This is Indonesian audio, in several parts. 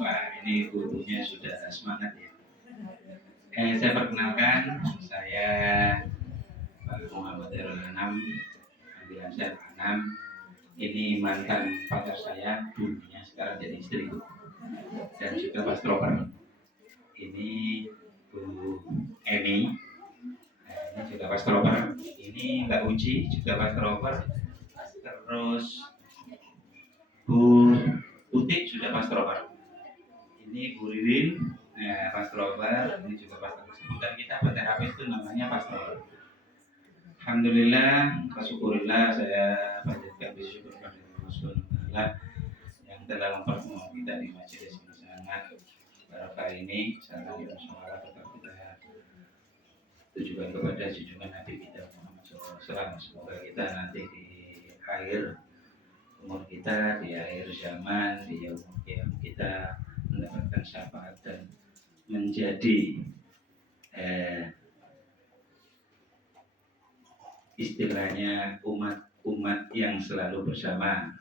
Wah, ini gurunya sudah semangat ya. Saya perkenalkan, saya Pak Muhammad Herul Anam, panggilan saya Pak Anam. Ini mantan pacar saya, dulunya sekarang jadi istriku. Dan juga Mas Troper. Ini Bu Eni, ini juga Mas Troper. Ini Mbak Uci, juga Mas Troper. Terus Bu Utik sudah Mas Troper. Ini Bu Ririn, Pas Troper. Ini juga Pas Troper. Sebutan kita terapis itu namanya Pas Troper. Alhamdulillah, syukurillah saya panjatkan bersyukur kepada Allah Subhanahu wa taala yang telah mempertemukan kita di majelis yang sangat barokah ini. Salam dan sholawat tetap kita tujukan kepada junjungan Nabi kita Muhammad SAW. Semoga kita nanti di akhir umur kita, di akhir zaman, di umur kita mendapatkan syafaat dan menjadi istilahnya umat yang selalu bersama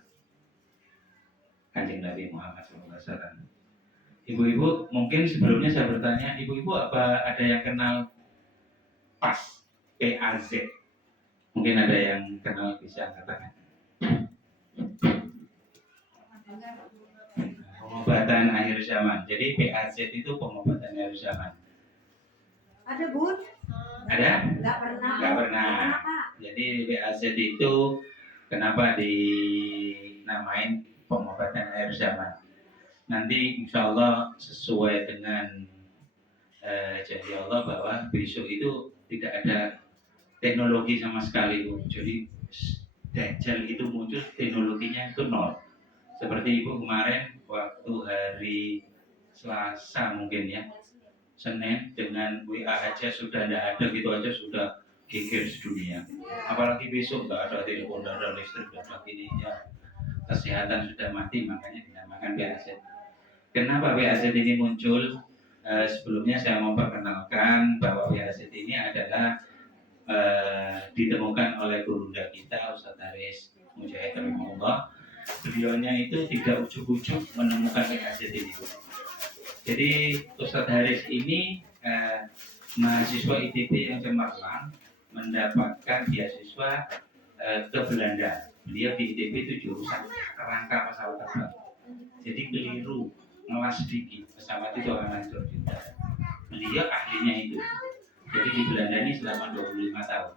Kanjeng Nabi Muhammad SAW. Ibu-ibu, mungkin sebelumnya saya bertanya, ibu-ibu apa ada yang kenal PAS, PAZ? Mungkin ada yang kenal, bisa katakan. Pengobatan akhir zaman. Jadi PAZ itu pengobatan akhir zaman. Ada, Bun? Ada? Enggak pernah. Enggak pernah. Jadi PAZ itu kenapa dinamain pengobatan akhir zaman? Nanti insya Allah sesuai dengan janji Allah bahwa besok itu tidak ada teknologi sama sekali, Bu. Jadi Dajjal itu muncul, teknologinya itu nol. Seperti Ibu kemarin waktu hari Selasa mungkin ya, Senin dengan WA aja sudah tidak ada, gitu aja sudah geger sedunia. Apalagi besok nggak ada telepon, nggak ada listrik, nggak ada ini ya. Kesehatan sudah mati, makanya dinamakan PAZ. Kenapa PAZ ini muncul? Sebelumnya saya mau perkenalkan bahwa PAZ ini adalah ditemukan oleh gurunda kita Ustadz Haris Mujahid Rahimahullah. Beliaunya itu tidak ujuk-ujuk menemukan PAZ ini. Jadi Ustadz Haris ini mahasiswa ITB yang cemerlang mendapatkan beasiswa ke Belanda. Beliau di ITB itu jurusan kerangka pesawat terbang. Jadi keliru, ngelas sedikit, pesawat itu akan hancur juga. Beliau ahlinya itu. Jadi di Belanda ini selama 25 tahun.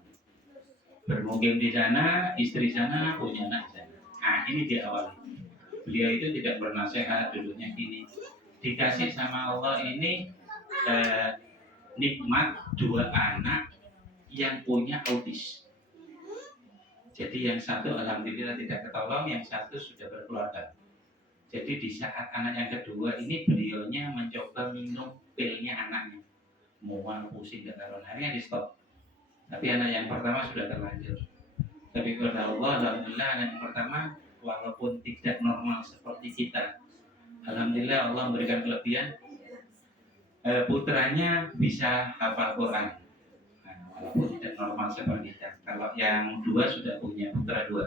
Bermukim di sana, istri sana, punya anak di sana. Nah, ini diawali. Beliau itu tidak bernasehat, dulunya gini. Dikasih sama Allah ini nikmat 2 anak yang punya autis. Jadi yang satu alhamdulillah tidak ketolong, yang satu sudah berkeluarga. Jadi di saat anak yang kedua ini beliaunya mencoba minum pilnya anaknya. Mual, pusing, gak karuan, akhirnya di stop. Tapi anak yang pertama sudah terlanjur. Tapi kepada Allah, alhamdulillah anak yang pertama walaupun tidak normal seperti kita, alhamdulillah Allah memberikan kelebihan. Putranya bisa hafal Quran, walaupun tidak normal seperti kita. Kalau yang 2 sudah punya putra 2.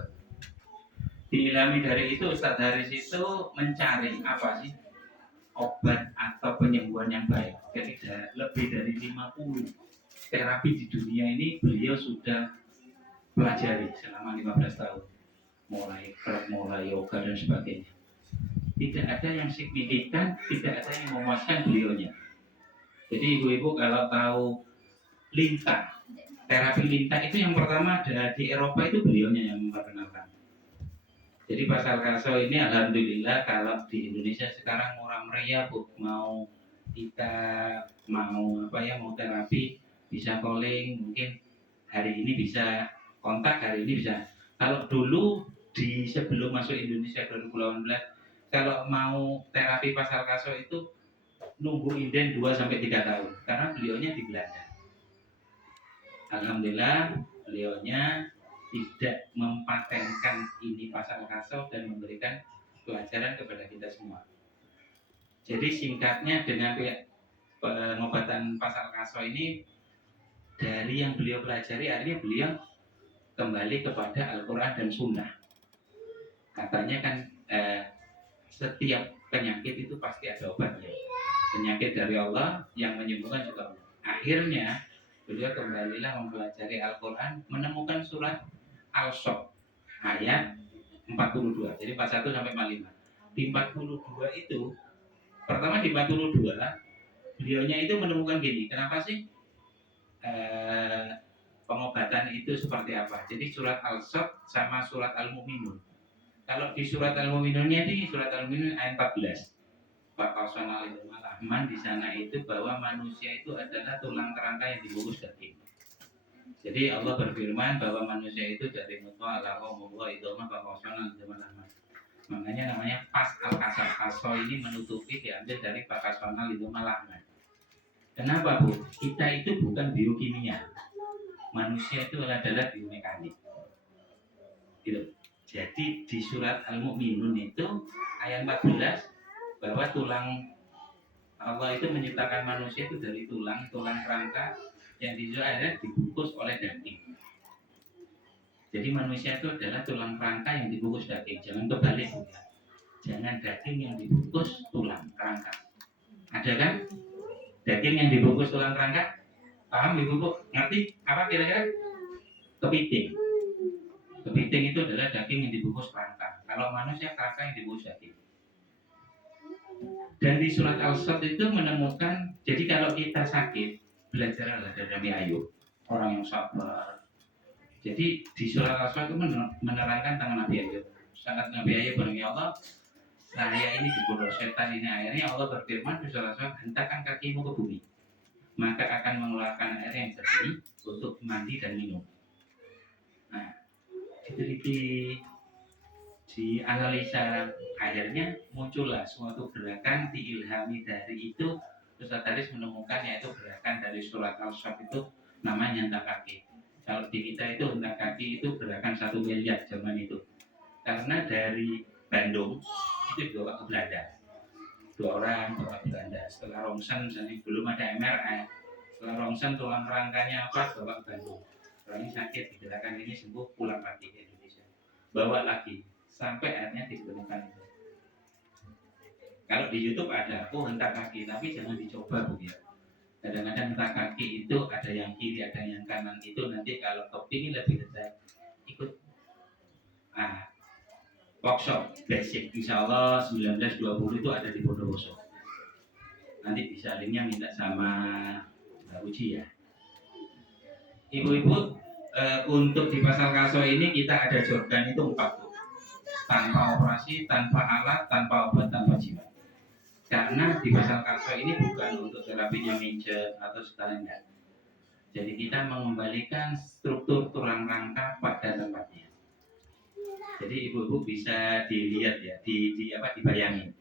Diilhami dari itu Ustadz Haris itu mencari apa sih obat atau penyembuhan yang baik. Jadi lebih dari 50 terapi di dunia ini beliau sudah pelajari selama 15 tahun. Mulai yoga dan sebagainya. Tidak ada yang signifikan, tidak ada yang memuaskan beliaunya. Jadi ibu-ibu kalau tahu lintah, terapi lintah itu yang pertama ada di Eropa, itu beliaunya yang memperkenalkan. Jadi pasal kaso ini alhamdulillah kalau di Indonesia sekarang murah meriah, Bu. Mau kita mau terapi bisa calling, mungkin hari ini bisa kontak, hari ini bisa. Kalau dulu di sebelum masuk Indonesia 2018, kalau mau terapi pasal kaso itu nunggu inden 2-3 tahun karena beliaunya di Belanda. Alhamdulillah beliaunya tidak mempatenkan ini pasal kaso dan memberikan pelajaran kepada kita semua. Jadi singkatnya dengan pengobatan pasal kaso ini dari yang beliau pelajari, akhirnya beliau kembali kepada Al-Quran dan Sunnah. Katanya kan setiap penyakit itu pasti ada obatnya. Penyakit dari Allah, yang menyembuhkan juga Allah. Akhirnya beliau kembalilah mempelajari Al-Quran, menemukan surat Al-Sof ayat 42. Jadi 41 sampai 45. Di 42 itu, pertama di 42 beliaunya itu menemukan gini, kenapa sih pengobatan itu seperti apa? Jadi surat Al-Sof sama surat Al-Mu'minun. Kalau di surat Al-Mu'minunnya di surat Al-Mu'minun ayat 14. Pak Kausana Rahman di sana itu bahwa manusia itu adalah tulang kerangka yang dibungkus daging. Jadi Allah berfirman bahwa manusia itu dari nutfah alaqah mudghah idhamah Pak Kausana Rahman. Makanya namanya pas al-kasar. Kaso ini menutupi diambil dari Pak Kausana Rahman. Kenapa Bu? Kita itu bukan biokimia. Manusia itu adalah biomekanik. Gitu. Jadi di surat Al-Mu'minun itu ayat 14 bahwa tulang Allah itu menciptakan manusia itu dari tulang kerangka yang akhirnya dibungkus oleh daging. Jadi manusia itu adalah tulang kerangka yang dibungkus daging. Jangan kebalik ya. Jangan daging yang dibungkus tulang kerangka. Ada kan? Daging yang dibungkus tulang kerangka? Paham Ibu Bu? Ngerti? Apa kira-kira? Kepiting. Kepiting itu adalah daging yang dibungkus kerangka. Kalau manusia kerangka yang dibungkus daging. Dan di surat Al-Sad itu menemukan, jadi kalau kita sakit, belajarlah dari Nabi Ayub, orang yang sabar. Jadi di surat Al-Sad itu menerangkan tentang Nabi Ayub. Saat Nabi Ayub bilang, ya Allah, saya ini dibodoh setan ini. Akhirnya Allah berfirman di surat Al-Sad, hentakkan kakimu ke bumi, maka akan mengeluarkan air yang jernih untuk mandi dan minum. Nah, diteliti, dianalisa, akhirnya muncullah suatu gerakan diilhami dari itu. Ustaz Haris menemukan yaitu gerakan dari surat Al-Shaf itu namanya hentak kaki. Kalau di kita itu hentak kaki itu gerakan 1 miliar zaman itu. Karena dari Bandung itu dibawa ke Belanda. 2 orang bawa ke Belanda. Setelah rongsen misalnya belum ada MRI. Setelah rongsen tulang kerangkanya apa bawa ke Bandung. Orang ini sakit, gerakan ini sembuh, pulang lagi ke Indonesia. Bawa lagi sampai akhirnya ditemukan itu. Kalau di YouTube ada, hentak kaki, tapi jangan dicoba Bu ya. Kadang-kadang hentak kaki itu ada yang kiri, ada yang kanan, itu nanti kalau kepingin lebih detail ikut workshop basic insya Allah 19-20 itu ada di Bondowoso. Nanti bisa linknya minta sama Mbak Uji ya. Ibu-ibu, untuk di pasal kaso ini kita ada jordan itu 4 Bu. Tanpa operasi, tanpa alat, tanpa obat, tanpa jimat. Karena di pasal kaso ini bukan untuk terapinya minjem atau sekalian enggak. Jadi kita mengembalikan struktur tulang rangka pada tempatnya. Jadi ibu-ibu bisa dilihat ya, dibayangin.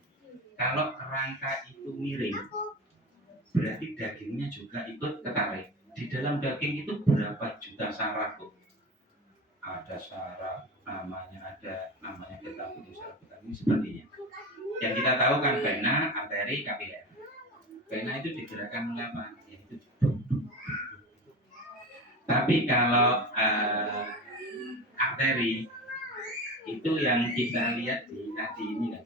Kalau kerangka itu miring, berarti dagingnya juga ikut ketarik. Di dalam daging itu berapa juta saraf Bu? Ada saraf, namanya kita putus saraf ini sepertinya. Yang kita tahu kan vena, arteri, kapiler. Vena itu digerakkan oleh apa? Yaitu. Tapi kalau arteri itu yang kita lihat di nadi ini kan.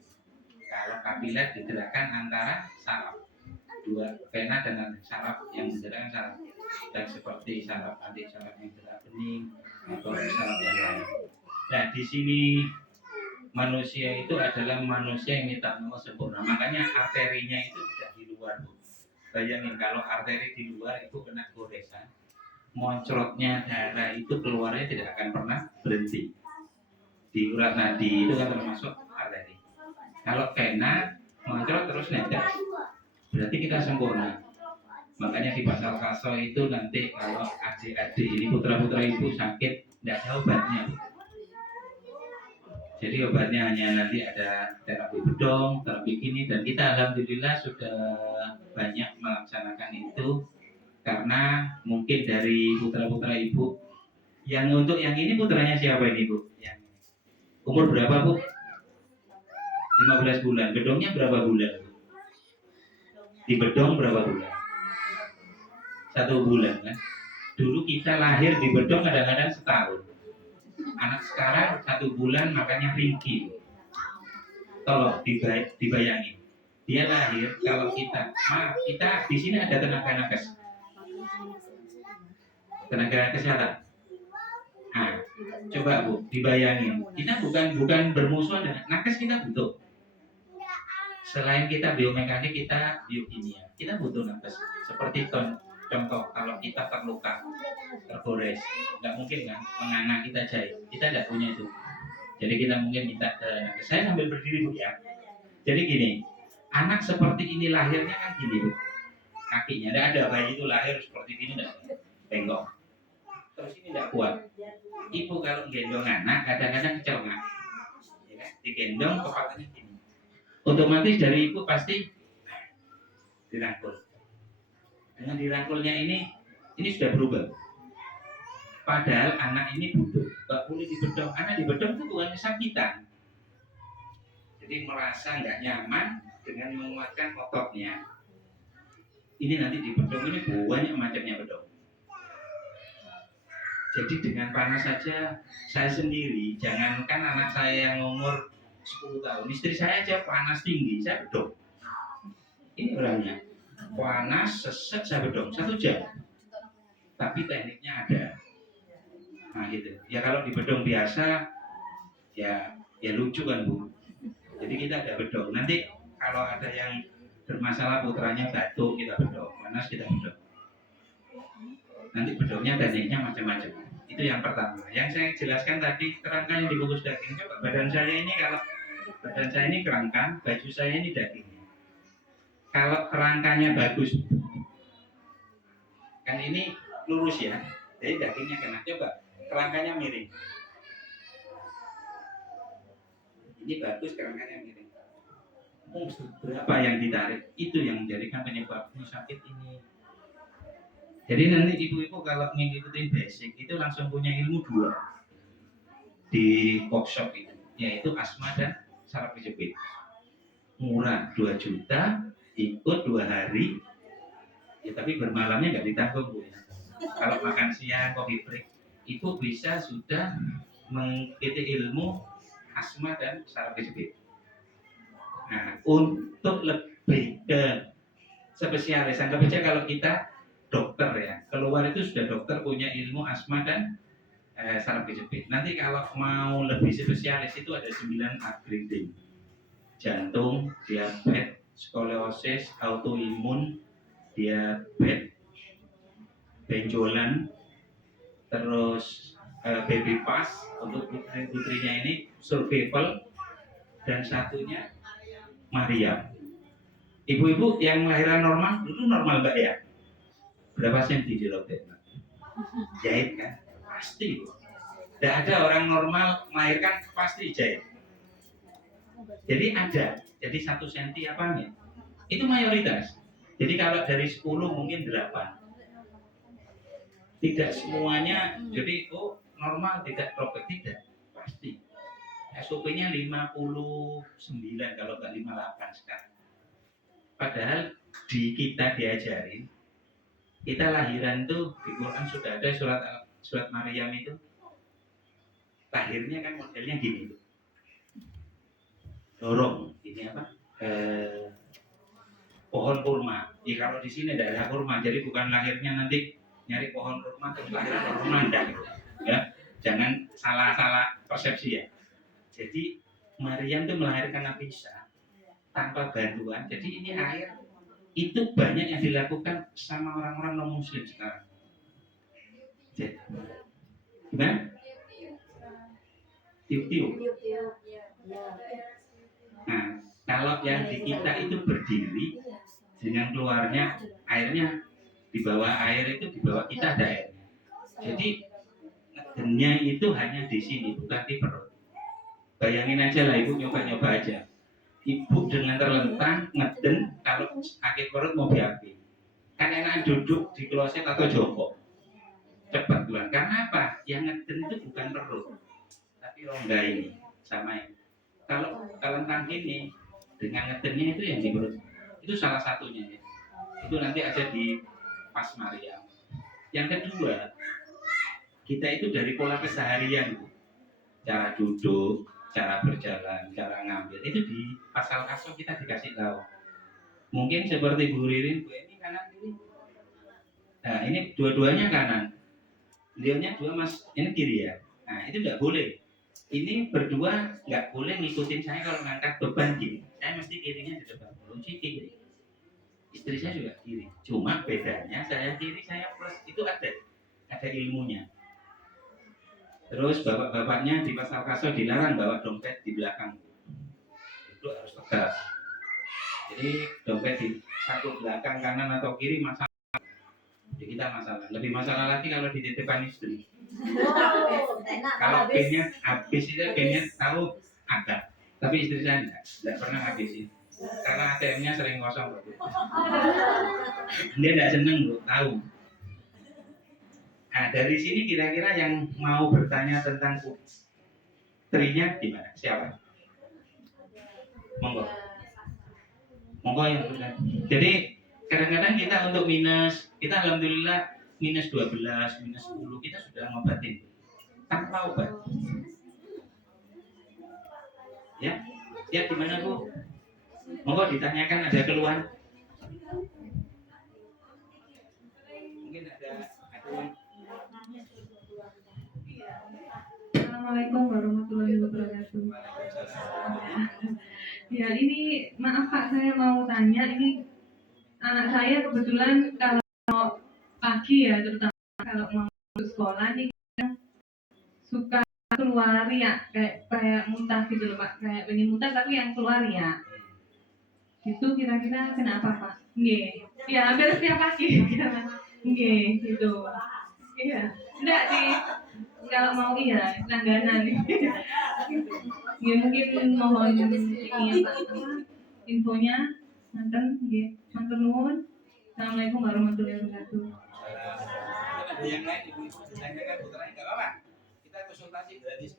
Kalau kapiler digerakkan antara saraf, 2 vena dan saraf yang digerakkan saraf. Dan seperti saraf adik saraf yang gerak bening atau saraf yang lain. Nah di sini manusia itu adalah manusia yang minta Allah sempurna. Makanya arterinya itu tidak di luar Bu. Bayangin kalau arteri di luar itu kena goresan, moncrotnya darah itu keluarnya tidak akan pernah berhenti. Di urat nadi itu kan termasuk arteri. Kalau vena moncrot terus netes, berarti kita sempurna. Makanya di pasal kaso itu nanti kalau adik-adik ini putra-putra ibu sakit tidak ada obatnya. Jadi obatnya hanya nanti ada terapi bedong, terapi gini, dan kita alhamdulillah sudah banyak melaksanakan itu karena mungkin dari putra-putra ibu. Yang untuk yang ini putranya siapa ini Bu? Yang umur berapa Bu? 15 bulan. Bedongnya berapa bulan Bu? Di bedong berapa bulan? 1 bulan kan. Dulu kita lahir di bedong kadang-kadang setahun. Anak sekarang 1 bulan makanya ringkih. tolong dibayangin. Dia lahir, kalau kita di sini ada tenaga nakes, tenaga kesehatan. Nah, coba Bu, dibayangin. Kita bukan bermusuhan dengan nakes, kita butuh. Selain kita biomekanik, kita biokimia. Kita butuh nakes. Seperti contoh, kalau kita terluka, tergores, nggak mungkin kan menganga kita jahit. Kita nggak punya itu. Jadi kita mungkin minta ke nakes. Saya sambil berdiri Bu ya. Jadi gini, anak seperti ini lahirnya kan gini Bu. Kakinya, tidak ada bayi itu lahir seperti ini, tidak bengkok. Terus ini tidak kuat. Ibu kalau gendong anak kadang-kadang kecelengak, ya kan? Digendong kepalanya gini. Otomatis dari ibu pasti dirangkul. Dengan dirangkulnya ini sudah berubah. Padahal anak ini butuh, nggak boleh dibedong. Anak dibedong itu bukan kesakitan. Jadi merasa nggak nyaman dengan menguatkan ototnya. Ini nanti dibedong, ini banyak macamnya bedong. Jadi dengan panas saja, saya sendiri, jangankan anak saya yang umur 10 tahun, istri saya aja panas tinggi, saya bedong. Ini orangnya, panas, sesek, saya bedong, 1 jam. Tapi tekniknya ada. Nah gitu, ya kalau di bedong biasa, ya lucu kan Bu. Jadi kita ada bedong, nanti kalau ada yang bermasalah putranya batuk, kita bedong, panas kita bedong. Nanti bedongnya tekniknya macam-macam. Itu yang pertama. Yang saya jelaskan tadi, kerangka yang dibungkus daging. Coba badan saya ini, kalau badan saya ini kerangka, baju saya ini dagingnya. Kalau kerangkanya bagus, kan ini lurus ya, jadi dagingnya kena. Coba kerangkanya miring. Ini bagus, kerangkanya miring. Berapa yang ditarik? Itu yang menjadikan penyebab sakit ini. Jadi nanti ibu-ibu kalau mengikuti basic itu langsung punya ilmu 2 di workshop itu, yaitu asma dan saraf kejepit. Murah, 2 juta, ikut 2 hari, ya tapi bermalamnya nggak ditanggung Bu. Kalau makan siang, coffee break, itu bisa sudah mengikuti ilmu asma dan saraf kejepit. Nah, untuk lebih ke spesialis, anggap aja kalau kita dokter ya, keluar itu sudah dokter punya ilmu asma dan saraf kejepit. Nanti kalau mau lebih spesialis itu ada 9 upgrading. Jantung, diabetes, skoliosis, autoimun, diabetes, benjolan, terus baby pass untuk putri-putrinya ini, survival, dan satunya Maria. Ibu-ibu yang lahiran normal, dulu normal Mbak ya? Berapa senti di robek? Jahit kan? Pasti. Tidak ada orang normal melahirkan pasti jahit. Jadi ada. Jadi 1 senti apanya? Itu mayoritas. Jadi kalau dari 10 mungkin 8. Tidak semuanya. Jadi normal tidak robek, tidak. Pasti. SOP-nya 59 kalau nggak 58 sekarang. Padahal di kita diajarin, kita lahiran tuh di Quran sudah ada surat Maryam itu. Lahirnya kan modelnya gini. Dorong ini apa? Pohon kurma. Ya kalau di sini ada kurma, jadi bukan lahirnya nanti nyari pohon kurma terus lahiran pohon kurma enggak gitu. Ya, jangan salah persepsi ya. Jadi Maryam tuh melahirkan Nabi Isa tanpa bantuan. Jadi ini air itu banyak yang dilakukan sama orang-orang non muslim sekarang. Jadi, gimana? Tiup-tiup. Nah, kalau yang di kita itu berdiri dengan keluarnya airnya di bawah air itu di bawah kita ada airnya. Jadi ngedenya itu hanya di sini bukan di perut. Bayangin aja lah ibu nyoba aja. Ibu dengan terlentang ngeden kalau sakit perut mau BAB. Kan enak duduk di kloset atau jongkok. Cepat keluar. Karena apa? Yang ngeden itu bukan perut, tapi rongga ini sama ini. Kalau terlentang ini dengan ngedennya itu yang di perut. Itu salah satunya ya. Itu nanti ada di pas Maryam. Yang kedua, kita itu dari pola keseharian, cara duduk, cara berjalan, cara ngambil itu di pasal kaso kita dikasih tahu. Mungkin seperti Bu Ririn, Bu ini kanan kiri. Nah ini dua-duanya kanan, beliaunya dua mas, ini kiri ya. Nah itu nggak boleh. Ini berdua nggak boleh ngikutin saya kalau ngangkat beban gini. Saya mesti kirinya di depan, kunci kiri. Istri saya juga kiri. Cuma bedanya saya kiri, saya plus itu ada ilmunya. Terus bapak-bapaknya di pasal kaso dilarang bawa dompet di belakang. Itu harus tegak. Jadi dompet di satu belakang kanan atau kiri masalah. Jadi kita masalah. Lebih masalah lagi kalau dititipkan istri. Kalau pinnya habis itu pinnya tahu ada, tapi istri saya tidak pernah habisin. Karena ATM-nya sering kosong. Dia tidak seneng bro, tahu. Nah dari sini kira-kira yang mau bertanya tentang trinya gimana? Siapa? Monggo. Monggo yang bertanya. Jadi kadang-kadang kita untuk minus, kita alhamdulillah minus 12, minus 10 kita sudah ngobatin tanpa obat. Ya, ya gimana Bu? Monggo ditanyakan, ada keluhan? Mungkin ada yang. Assalamualaikum warahmatullahi wabarakatuh. Ya ini maaf Pak, saya mau tanya, ini anak saya kebetulan kalau pagi ya, terutama kalau mau ke sekolah nih suka keluar ya, kayak muntah gitu loh Pak, kayak pengen muntah tapi yang keluar ya. Itu kira-kira kenapa Pak? Nggih. Ya hampir setiap pagi. Nggih, gitu. Iya. Enggak sih. Kalau mau iya, langganan. Ya mungkin mohon ini ya Pak, infonya nanten nggih. Matur nuwun. Assalamualaikum warahmatullahi wabarakatuh. Ada yang lain Ibu tanyakan putranya enggak apa-apa. Kita konsultasi gratis.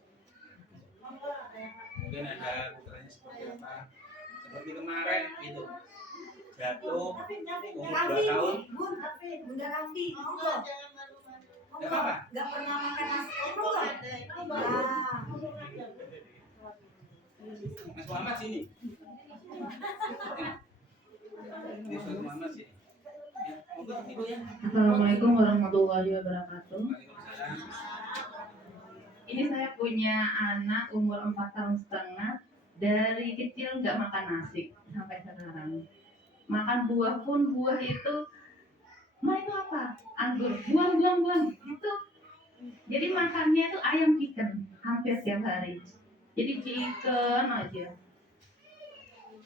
Mungkin ada putranya seperti apa? Seperti kemarin itu jatuh umur 2 tahun. Bunda Raffi, monggo. Enggak apa-apa. Enggak pernah makan nasi, monggo. Mas Muhammad sini. Ini Mas Muhammad sini. Ya, monggo Ibu ya. Assalamualaikum warahmatullahi wabarakatuh. Waalaikumsalam. Ini saya punya anak umur 4 tahun setengah. Dari kecil nggak makan nasi sampai sekarang. Makan buah pun, buah itu, ma itu apa? Anggur, buang. Itu. Jadi makannya itu ayam chicken hampir tiap hari. Jadi chicken aja.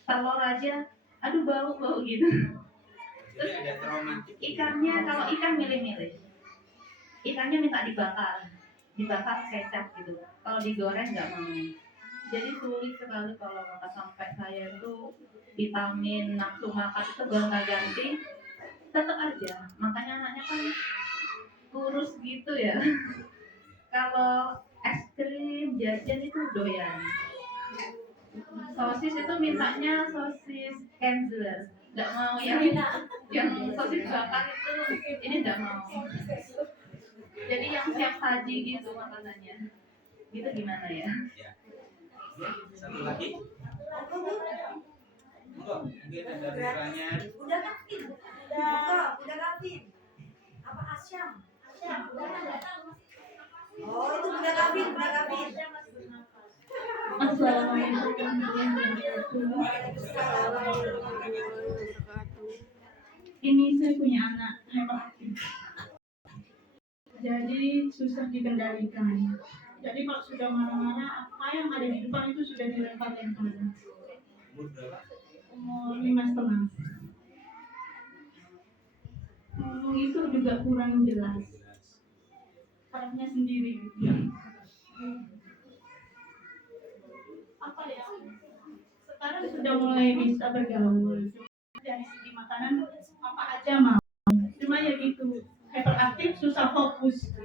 Telur aja, aduh bau gitu. Jadi ada trauma. Ikannya, kalau ikan milih-milih. Ikannya minta dibakar kecap gitu. Kalau digoreng nggak mau. Jadi sulit sekali kalau kata sampai saya itu vitamin nafsu makan itu gonta-ganti, tetap aja. Makanya anaknya kan kurus gitu ya. Kalau es krim jajan itu doyan. Sosis itu mintanya sosis Kenzler, nggak mau yang sosis bakar itu, ini nggak mau. Jadi yang siap saji gitu makanannya. Gitu gimana ya? Satu lagi. Monggo, mungkin ada putranya. Bunda Raffi. Bunda Raffi. Apa Asyam? Oh, itu Bunda Raffi. Assalamualaikum. Ini saya punya anak hyperaktif. Jadi susah dikendalikan. Jadi kalau sudah marah-marah, apa yang ada di depan itu sudah dilempar yang kanan. Umur berapa? Umur 5,5. Ngomong itu juga kurang jelas. Orangnya sendiri. Apa ya? Sekarang sudah mulai bisa bergaul. Dari segi makanan apa aja mau. Cuma ya gitu. Hyperaktif, susah fokus.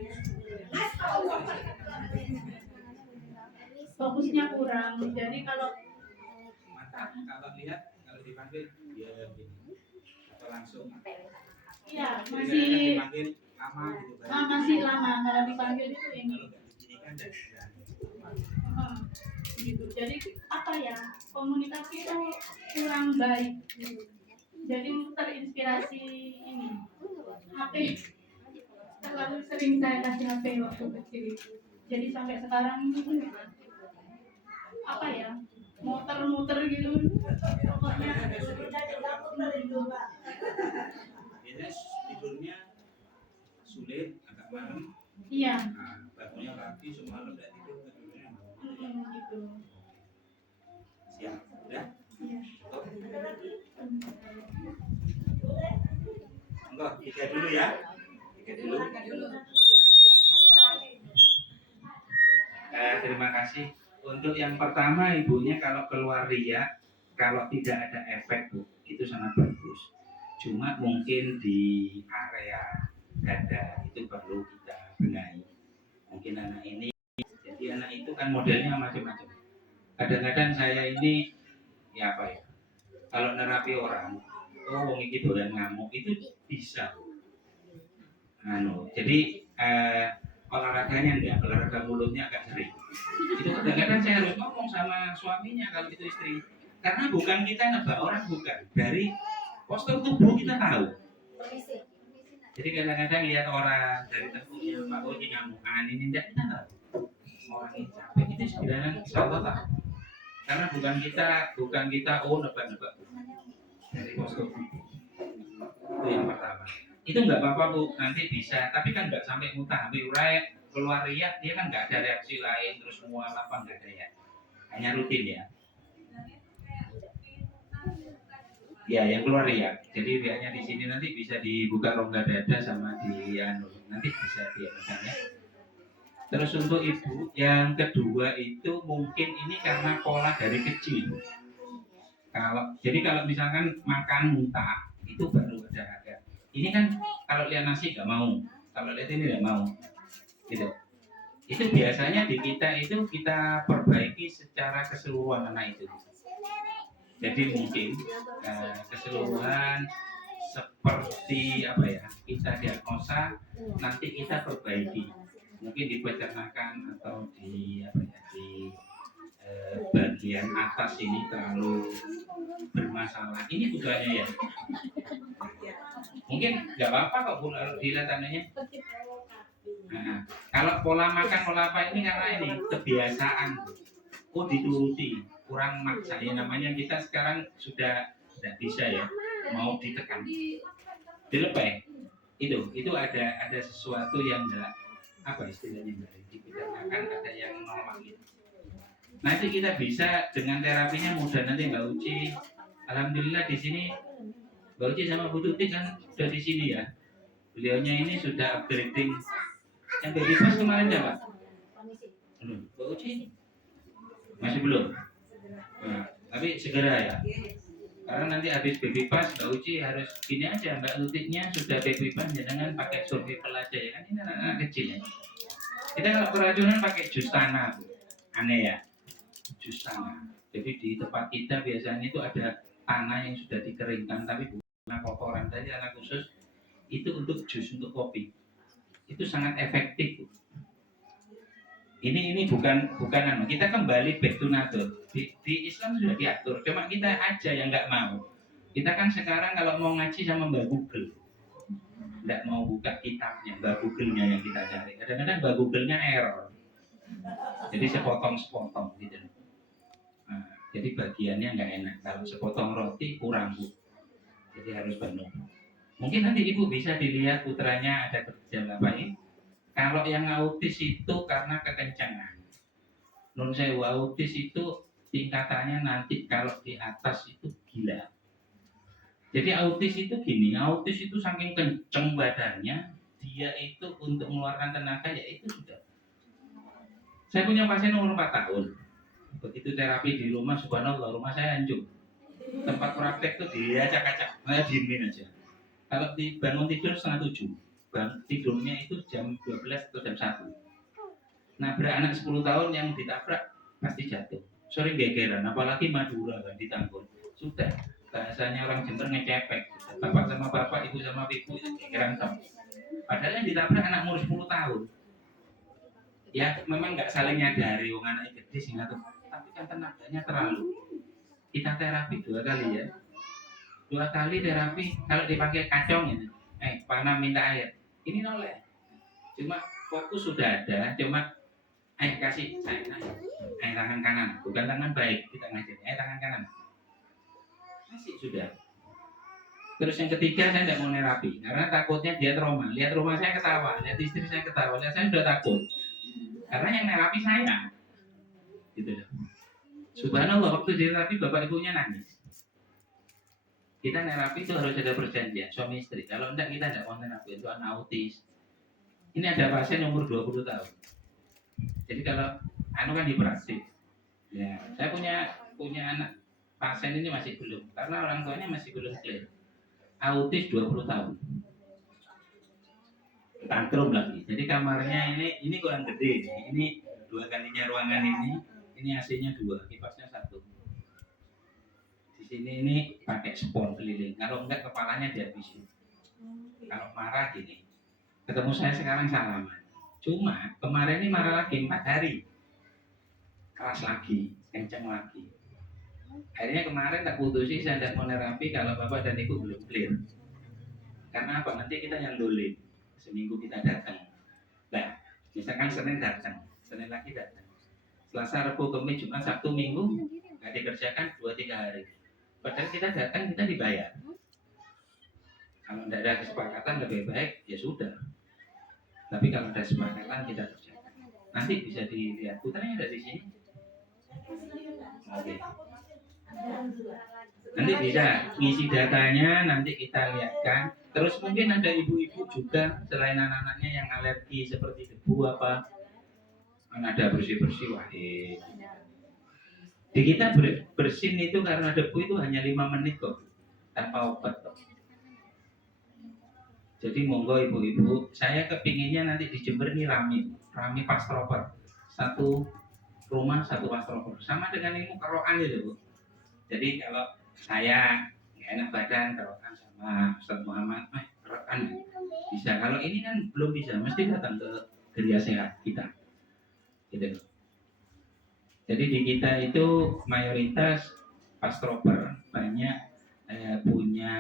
Fokusnya kurang. Jadi kalau lihat, kalau dipanggil dia gini atau langsung. iya Jadi masih dipanggil lama gitu kan. masih lama kalau dipanggil itu ini. Kalau nggak diginikan dan gitu. Jadi apa ya, komunikasi itu kurang baik. Jadi terinspirasi ini HP, terlalu sering saya kasih HP waktu kecil itu. Jadi sampai sekarang ini apa ya, muter-muter gitu pokoknya. Biasanya tidurnya sulit, agak malam. Iya. Nah, bangunnya pagi semalam tidak tidur tidurnya. Gitu. Siap, udah? Iya. Enggak, 3 dulu ya. 3 dulu. Terima kasih. Untuk yang pertama ibunya kalau keluar riak, kalau tidak ada efek Bu, itu sangat bagus. Cuma mungkin di area dada itu perlu kita benahi. Mungkin anak ini, jadi anak itu kan modelnya macam-macam. Kadang-kadang saya ini, ya apa ya? Kalau nerapi orang, oh wong iki dolan ngamuk itu bisa. Jadi olahraganya enggak, olahraga mulutnya agak sering. Itu kadang-kadang saya harus ngomong sama suaminya kalau itu istri. Karena bukan kita nebak orang, bukan. Dari postur tubuh kita tahu. Jadi kadang-kadang lihat orang dari tubuhnya, Pak ini ngamukan ini tidak kita tahu. Orang ini capek itu sebenarnya insya Allah tahu. Karena bukan kita nebak-nebak dari postur tubuh. Itu yang pertama. Itu nggak apa-apa Bu, nanti bisa. Tapi kan nggak sampai muntah, urai keluar riak, dia kan nggak ada reaksi lain terus mual apa nggak ada ya. Hanya rutin ya. Ya, yang keluar riak. Jadi riaknya di sini nanti bisa dibuka rongga dada sama di nanti bisa diapakan ya. Terus untuk ibu yang kedua itu mungkin ini karena pola dari kecil. Kalau misalkan makan muntah itu baru ada. Ini kan kalau lihat nasi nggak mau, kalau lihat ini nggak mau, gitu. Itu biasanya di kita itu kita perbaiki secara keseluruhan anak itu. Jadi mungkin keseluruhan seperti apa ya, kita diagnosa nanti kita perbaiki. Mungkin di peternakan atau di apa ya, di bagian atas ini terlalu bermasalah. Ini bukannya ya. Mungkin nggak apa-apa kok Bu dilihat tandanya. Nah, kalau pola makan pola apa ini karena ini kebiasaan. Oh dituruti, kurang maksa ya namanya kita sekarang sudah tidak bisa ya mau ditekan. Dilepas itu ada sesuatu yang enggak apa istilahnya dari dipidanakan ada yang normal gitu. Nanti kita bisa dengan terapinya mudah nanti Mbak Uci. Alhamdulillah di sini Mbak Uci sama Bu Tuti kan sudah di sini ya. Beliaunya ini sudah upgrading. Yang baby pass kemarin ya Pak? Belum. Mbak Uci masih belum. Nah, tapi segera ya. Karena nanti habis baby pass Mbak Uci harus gini aja. Mbak Tutiknya sudah baby pass jangan pakai survival aja ya kan ini anak-anak kecil ya. Kita kalau keracunan pakai jus tanah Bu. Aneh ya. Jus tanah. Jadi di tempat kita biasanya itu ada tanah yang sudah dikeringkan tapi bukan kotoran tadi anak khusus itu untuk jus untuk kopi itu sangat efektif. Ini bukan kita kembali back to nature. Di Islam sudah diatur, cuma kita aja yang nggak mau. Kita kan sekarang kalau mau ngaji sama Mbak Google, nggak mau buka kitabnya, Mbak Google-nya yang kita cari. Kadang-kadang Mbak Google-nya error, jadi sepotong gitu. Nah, jadi bagiannya nggak enak. Kalau sepotong roti kurang Bu, jadi harus penuh. Mungkin nanti Ibu bisa dilihat putranya ada gejala apa ini. Kalau yang autis itu karena kekencangan. Non sewu autis itu tingkatannya nanti kalau di atas itu gila. Jadi autis itu gini, autis itu saking kenceng badannya, dia itu untuk mengeluarkan tenaga ya itu sudah. Saya punya pasien umur 4 tahun. Begitu terapi di rumah, subhanallah rumah saya hancur. Tempat praktek tuh diacak-acak, saya diemin aja. Kalau bangun tidur 6:30, tidurnya itu jam 12 atau jam 1. Nabrak anak 10 tahun yang ditabrak pasti jatuh. Sering gegeran, apalagi Madura kan ditangkul. Sudah, bahasanya orang Jember ngecepek. Bapak sama bapak, ibu sama ibu itu gegeran sama. Padahal yang ditabrak anak umur 10 tahun. Ya memang nggak saling nyadari, wong anak gede sih tuh. Tapi kan tenaganya terlalu. Kita terapi 2 kali ya. 2 kali terapi kalau dipakai kacong ini. Panah minta air. Ini noleh. Cuma fokus sudah ada, cuma kasih saya tangan kanan, bukan tangan baik kita ngajarin. Tangan kanan. Masih sudah. Terus yang ketiga saya tidak mau terapi karena takutnya dia trauma. Lihat rumah saya ketawa, lihat istri saya ketawa, lihat saya sudah takut. Karena yang terapi saya. Gitu loh. Subhanallah waktu di terapi bapak ibunya nangis. Kita terapi itu harus ada perjanjian suami istri. Kalau enggak kita tidak mau terapi, itu anak autis. Ini ada pasien umur 20 tahun. Jadi kalau kan hiperaktif. Ya, saya punya anak pasien ini masih belum karena orang tuanya masih belum clear. Autis 20 tahun. Tantrum lagi. Jadi kamarnya ini kurang gede. Ini 2 kalinya ruangan ini AC-nya 2, kipasnya 1. Di sini ini pakai spons keliling. Kalau enggak kepalanya dihabisin. Kalau marah gini. Ketemu saya sekarang salaman. Cuma kemarin ini marah lagi 4 hari. Keras lagi, kenceng lagi. Akhirnya kemarin tak putusin saya tidak mau terapi kalau bapak dan ibu belum clear. Karena apa? Nanti kita yang dolim. Seminggu kita datang. Nah, misalkan Senin datang, Senin lagi datang. Selasa, Rabu, Kamis, Jumat, Sabtu, Minggu nggak dikerjakan 2-3 hari. Padahal kita datang kita dibayar. Kalau tidak ada kesepakatan lebih baik ya sudah. Tapi kalau ada kesepakatan kita kerjakan. Nanti bisa dilihat. Putarnya ada di sini. Oke. Nanti bisa ngisi datanya, nanti kita lihatkan. Terus mungkin ada ibu-ibu juga selain anak-anaknya yang alergi seperti debu apa, kan ada bersih-bersih wahid. Di kita bersin itu karena debu itu hanya 5 menit kok, tanpa obat kok. Jadi monggo ibu-ibu, saya kepinginnya nanti di Jember ini rami pastroper. 1 rumah 1 pastroper. Sama dengan ilmu kerokan itu Bu. Jadi kalau saya nggak enak badan kerokan sama Ustaz Muhammad, kerokan bisa. Kalau ini kan belum bisa, mesti datang ke geria sehat kita. Gitu. Jadi di kita itu mayoritas pastroper banyak punya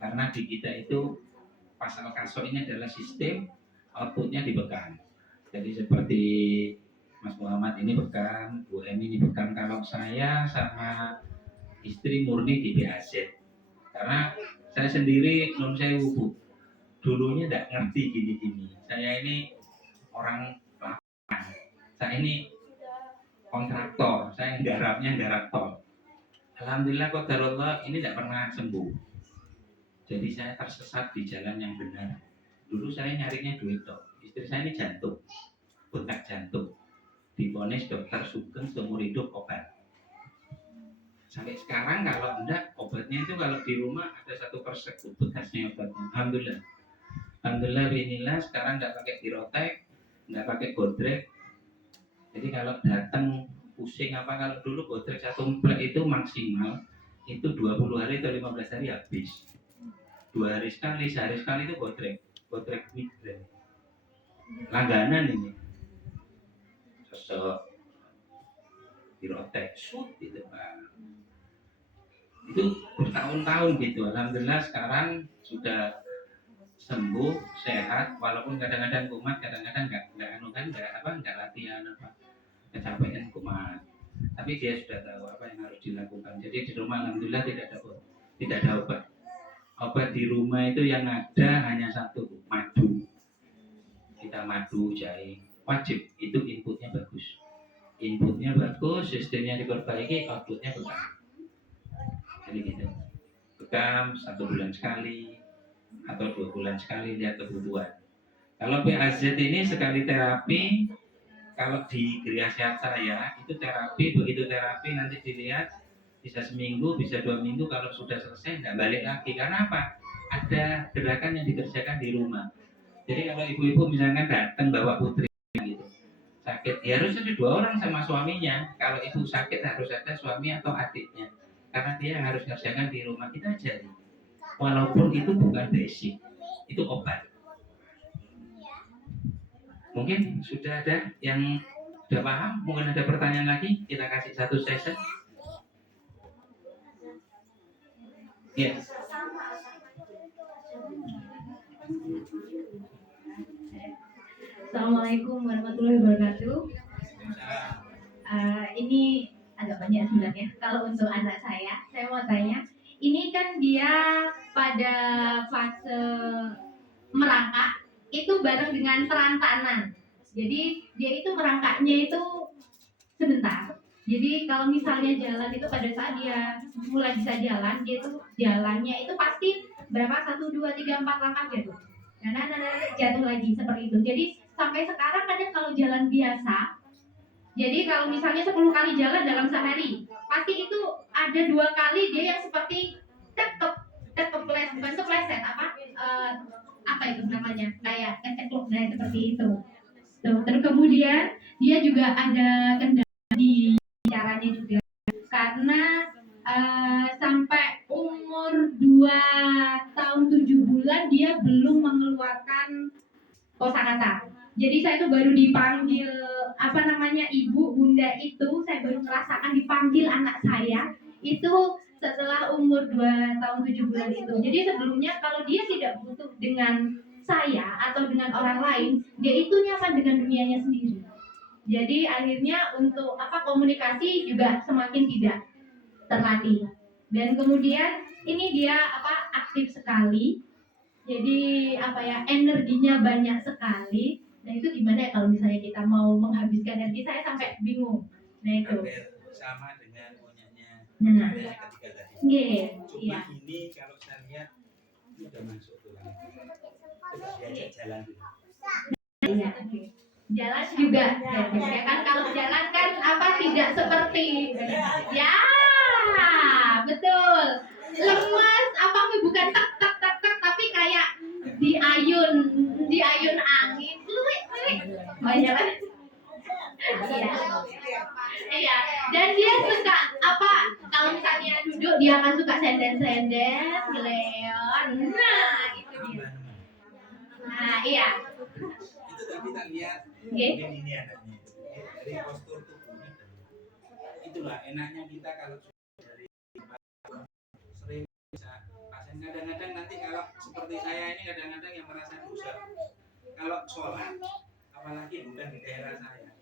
karena di kita itu pasal kaso ini adalah sistem outputnya dibekam. Jadi seperti Mas Muhammad ini bekam, Bu Emi ini bekam. Kalau saya sama istri murni di BAZ. Karena saya sendiri non sewu Bu. Dulunya tidak ngerti gini-gini. Saya ini orang lapangan. Saya ini kontraktor. Saya garap tol. Alhamdulillah qadarullah ini tidak pernah sembuh. Jadi saya tersesat di jalan yang benar. Dulu saya nyarinya duit tok. Istri saya ini jantung, bengkak jantung. Divonis dokter Sugeng seumur hidup obat. Sampai sekarang kalau enggak obatnya itu kalau di rumah ada 1 persek bekasnya obatnya. Alhamdulillah binillah sekarang enggak pakai Dirotek, enggak pakai Godrek. Jadi kalau datang pusing apa, kalau dulu Godrek 1 plek itu maksimal itu 20 hari atau 15 hari habis. 2 hari sekali, sehari sekali itu Godrek migrain. Langganan ini. Sosok Dirotek gitu Pak. Itu bertahun-tahun gitu. Alhamdulillah sekarang sudah sembuh, sehat, walaupun kadang-kadang kumat, kadang-kadang enggak latihan apa, kecapean kumat. Tapi dia sudah tahu apa yang harus dilakukan. Jadi di rumah alhamdulillah tidak ada obat. Obat di rumah itu yang ada hanya 1, madu. Kita madu, jahe, wajib itu inputnya bagus. Inputnya bagus, sistemnya diperbaiki, outputnya bekam. Jadi gitu. Bekam 1 bulan sekali atau 2 bulan sekali, lihat kebutuhan. Kalau BAZ ini sekali terapi, kalau di geria sehat saya itu terapi, begitu terapi nanti dilihat bisa seminggu, bisa 2 minggu, kalau sudah selesai nggak balik lagi. Karena apa? Ada gerakan yang dikerjakan di rumah. Jadi kalau ibu-ibu misalkan datang bawa putri gitu sakit, ya harus ada 2 orang sama suaminya. Kalau ibu sakit harus ada suami atau adiknya, karena dia yang harus kerjakan di rumah. Kita ajari, walaupun itu bukan basic, itu obat. Mungkin sudah ada yang Udah paham? Mungkin ada pertanyaan lagi? Kita kasih satu session. Ya. Assalamualaikum warahmatullahi wabarakatuh. Ini agak banyak sebenarnya. Kalau untuk anak saya mau tanya, ini kan dia pada fase merangkak itu bareng dengan perantanan. Jadi dia itu merangkaknya itu sebentar. Jadi kalau misalnya jalan itu pada saat dia mulai bisa jalan, dia itu jalannya itu pasti berapa 1, 2, 3, 4 langkah jatuh. Nah, jatuh lagi seperti itu. Jadi sampai sekarang kadang kalau jalan biasa, jadi kalau misalnya 10 kali jalan dalam sehari, pasti itu ada 2 kali dia yang seperti kepleset, bukan kepleset apa itu namanya, kayak kecekluk seperti itu. Tuh, terus kemudian dia juga ada kendala di caranya juga karena sampai umur 2 tahun 7 bulan dia belum mengeluarkan kosakata. Jadi saya itu baru dipanggil ibu bunda itu saya baru merasakan dipanggil anak saya itu setelah umur 2 tahun 7 bulan itu. Jadi sebelumnya kalau dia tidak butuh dengan saya atau dengan orang lain, dia itu nyaman dengan dunianya sendiri. Jadi akhirnya untuk komunikasi juga semakin tidak terlatih. Dan kemudian ini dia aktif sekali. Jadi energinya banyak sekali. Nah itu gimana ya kalau misalnya kita mau menghabiskan energi, saya sampai bingung. Nah itu Sama dengan punyanya yang ketiga tadi. Cuma ini kalau saya lihat ini udah masuk tulang. Coba diajak jalan dulu. Jalan juga ya kan, kalau jalan kan tidak seperti ya betul lemas bukan tak tapi kayak diayun angin banyak kan. Iya, dan dia suka kalau misalnya duduk dia akan suka senden-senden ngeleon. Nah itu dia. Nah iya Itu tadi kita lihat ini anaknya dari postur tubuhnya. Itulah enaknya kita kalau dari sering bisa pasien. Kadang-kadang nanti kalau seperti saya ini kadang-kadang yang merasa dosa kalau sholat, apalagi bukan di daerah saya.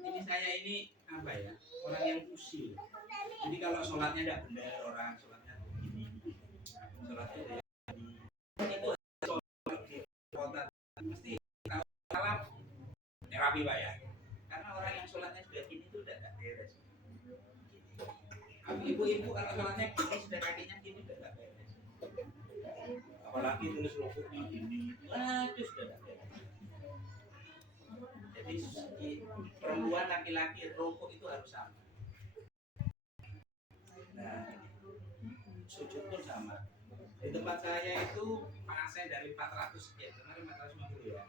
Saya ini orang yang usil. Jadi kalau sholatnya tidak benar, orang sholatnya begini, sholatnya itu sholat di kota mesti kalau salah terapi Pak ya. Karena orang yang sholatnya sudah gini itu sudah tidak beres. Ibu-ibu kalau sholatnya gini sudah kakinya gini sudah tidak beres. Apalagi tulis rukuknya gini, waduh sudah tidak beres. Jadi perempuan laki-laki rukuk itu harus sama. Nah, sujud pun sama. Di tempat saya itu pasien dari 400 sekian, kemarin 450 ya.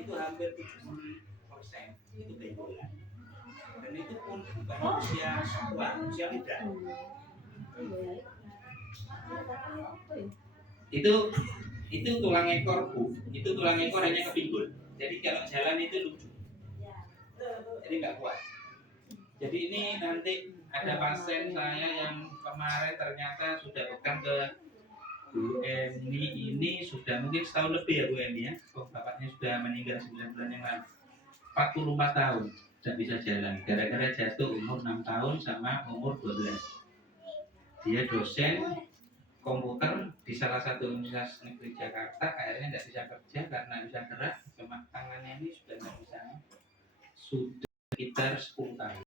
Itu hampir 70% itu benjolan. Dan itu pun bukan usia tua, usia muda. Itu tulang ekor Bu, itu tulang ekor hanya kepinggul. Jadi kalau jalan itu lucu. Jadi nggak kuat. Jadi ini nanti ada pasien saya yang kemarin ternyata sudah pegang ke Bu Eni ini sudah mungkin setahun lebih ya Bu Eni ya. Bapaknya sudah meninggal 9 bulan yang lalu. 44 tahun sudah bisa jalan. Gara-gara jatuh umur 6 tahun sama umur 12. Dia dosen komputer di salah satu universitas negeri Jakarta. Akhirnya nggak bisa kerja karena bisa gerak. Cuma tangannya ini sudah nggak bisa. Sudah sekitar 10 tahun.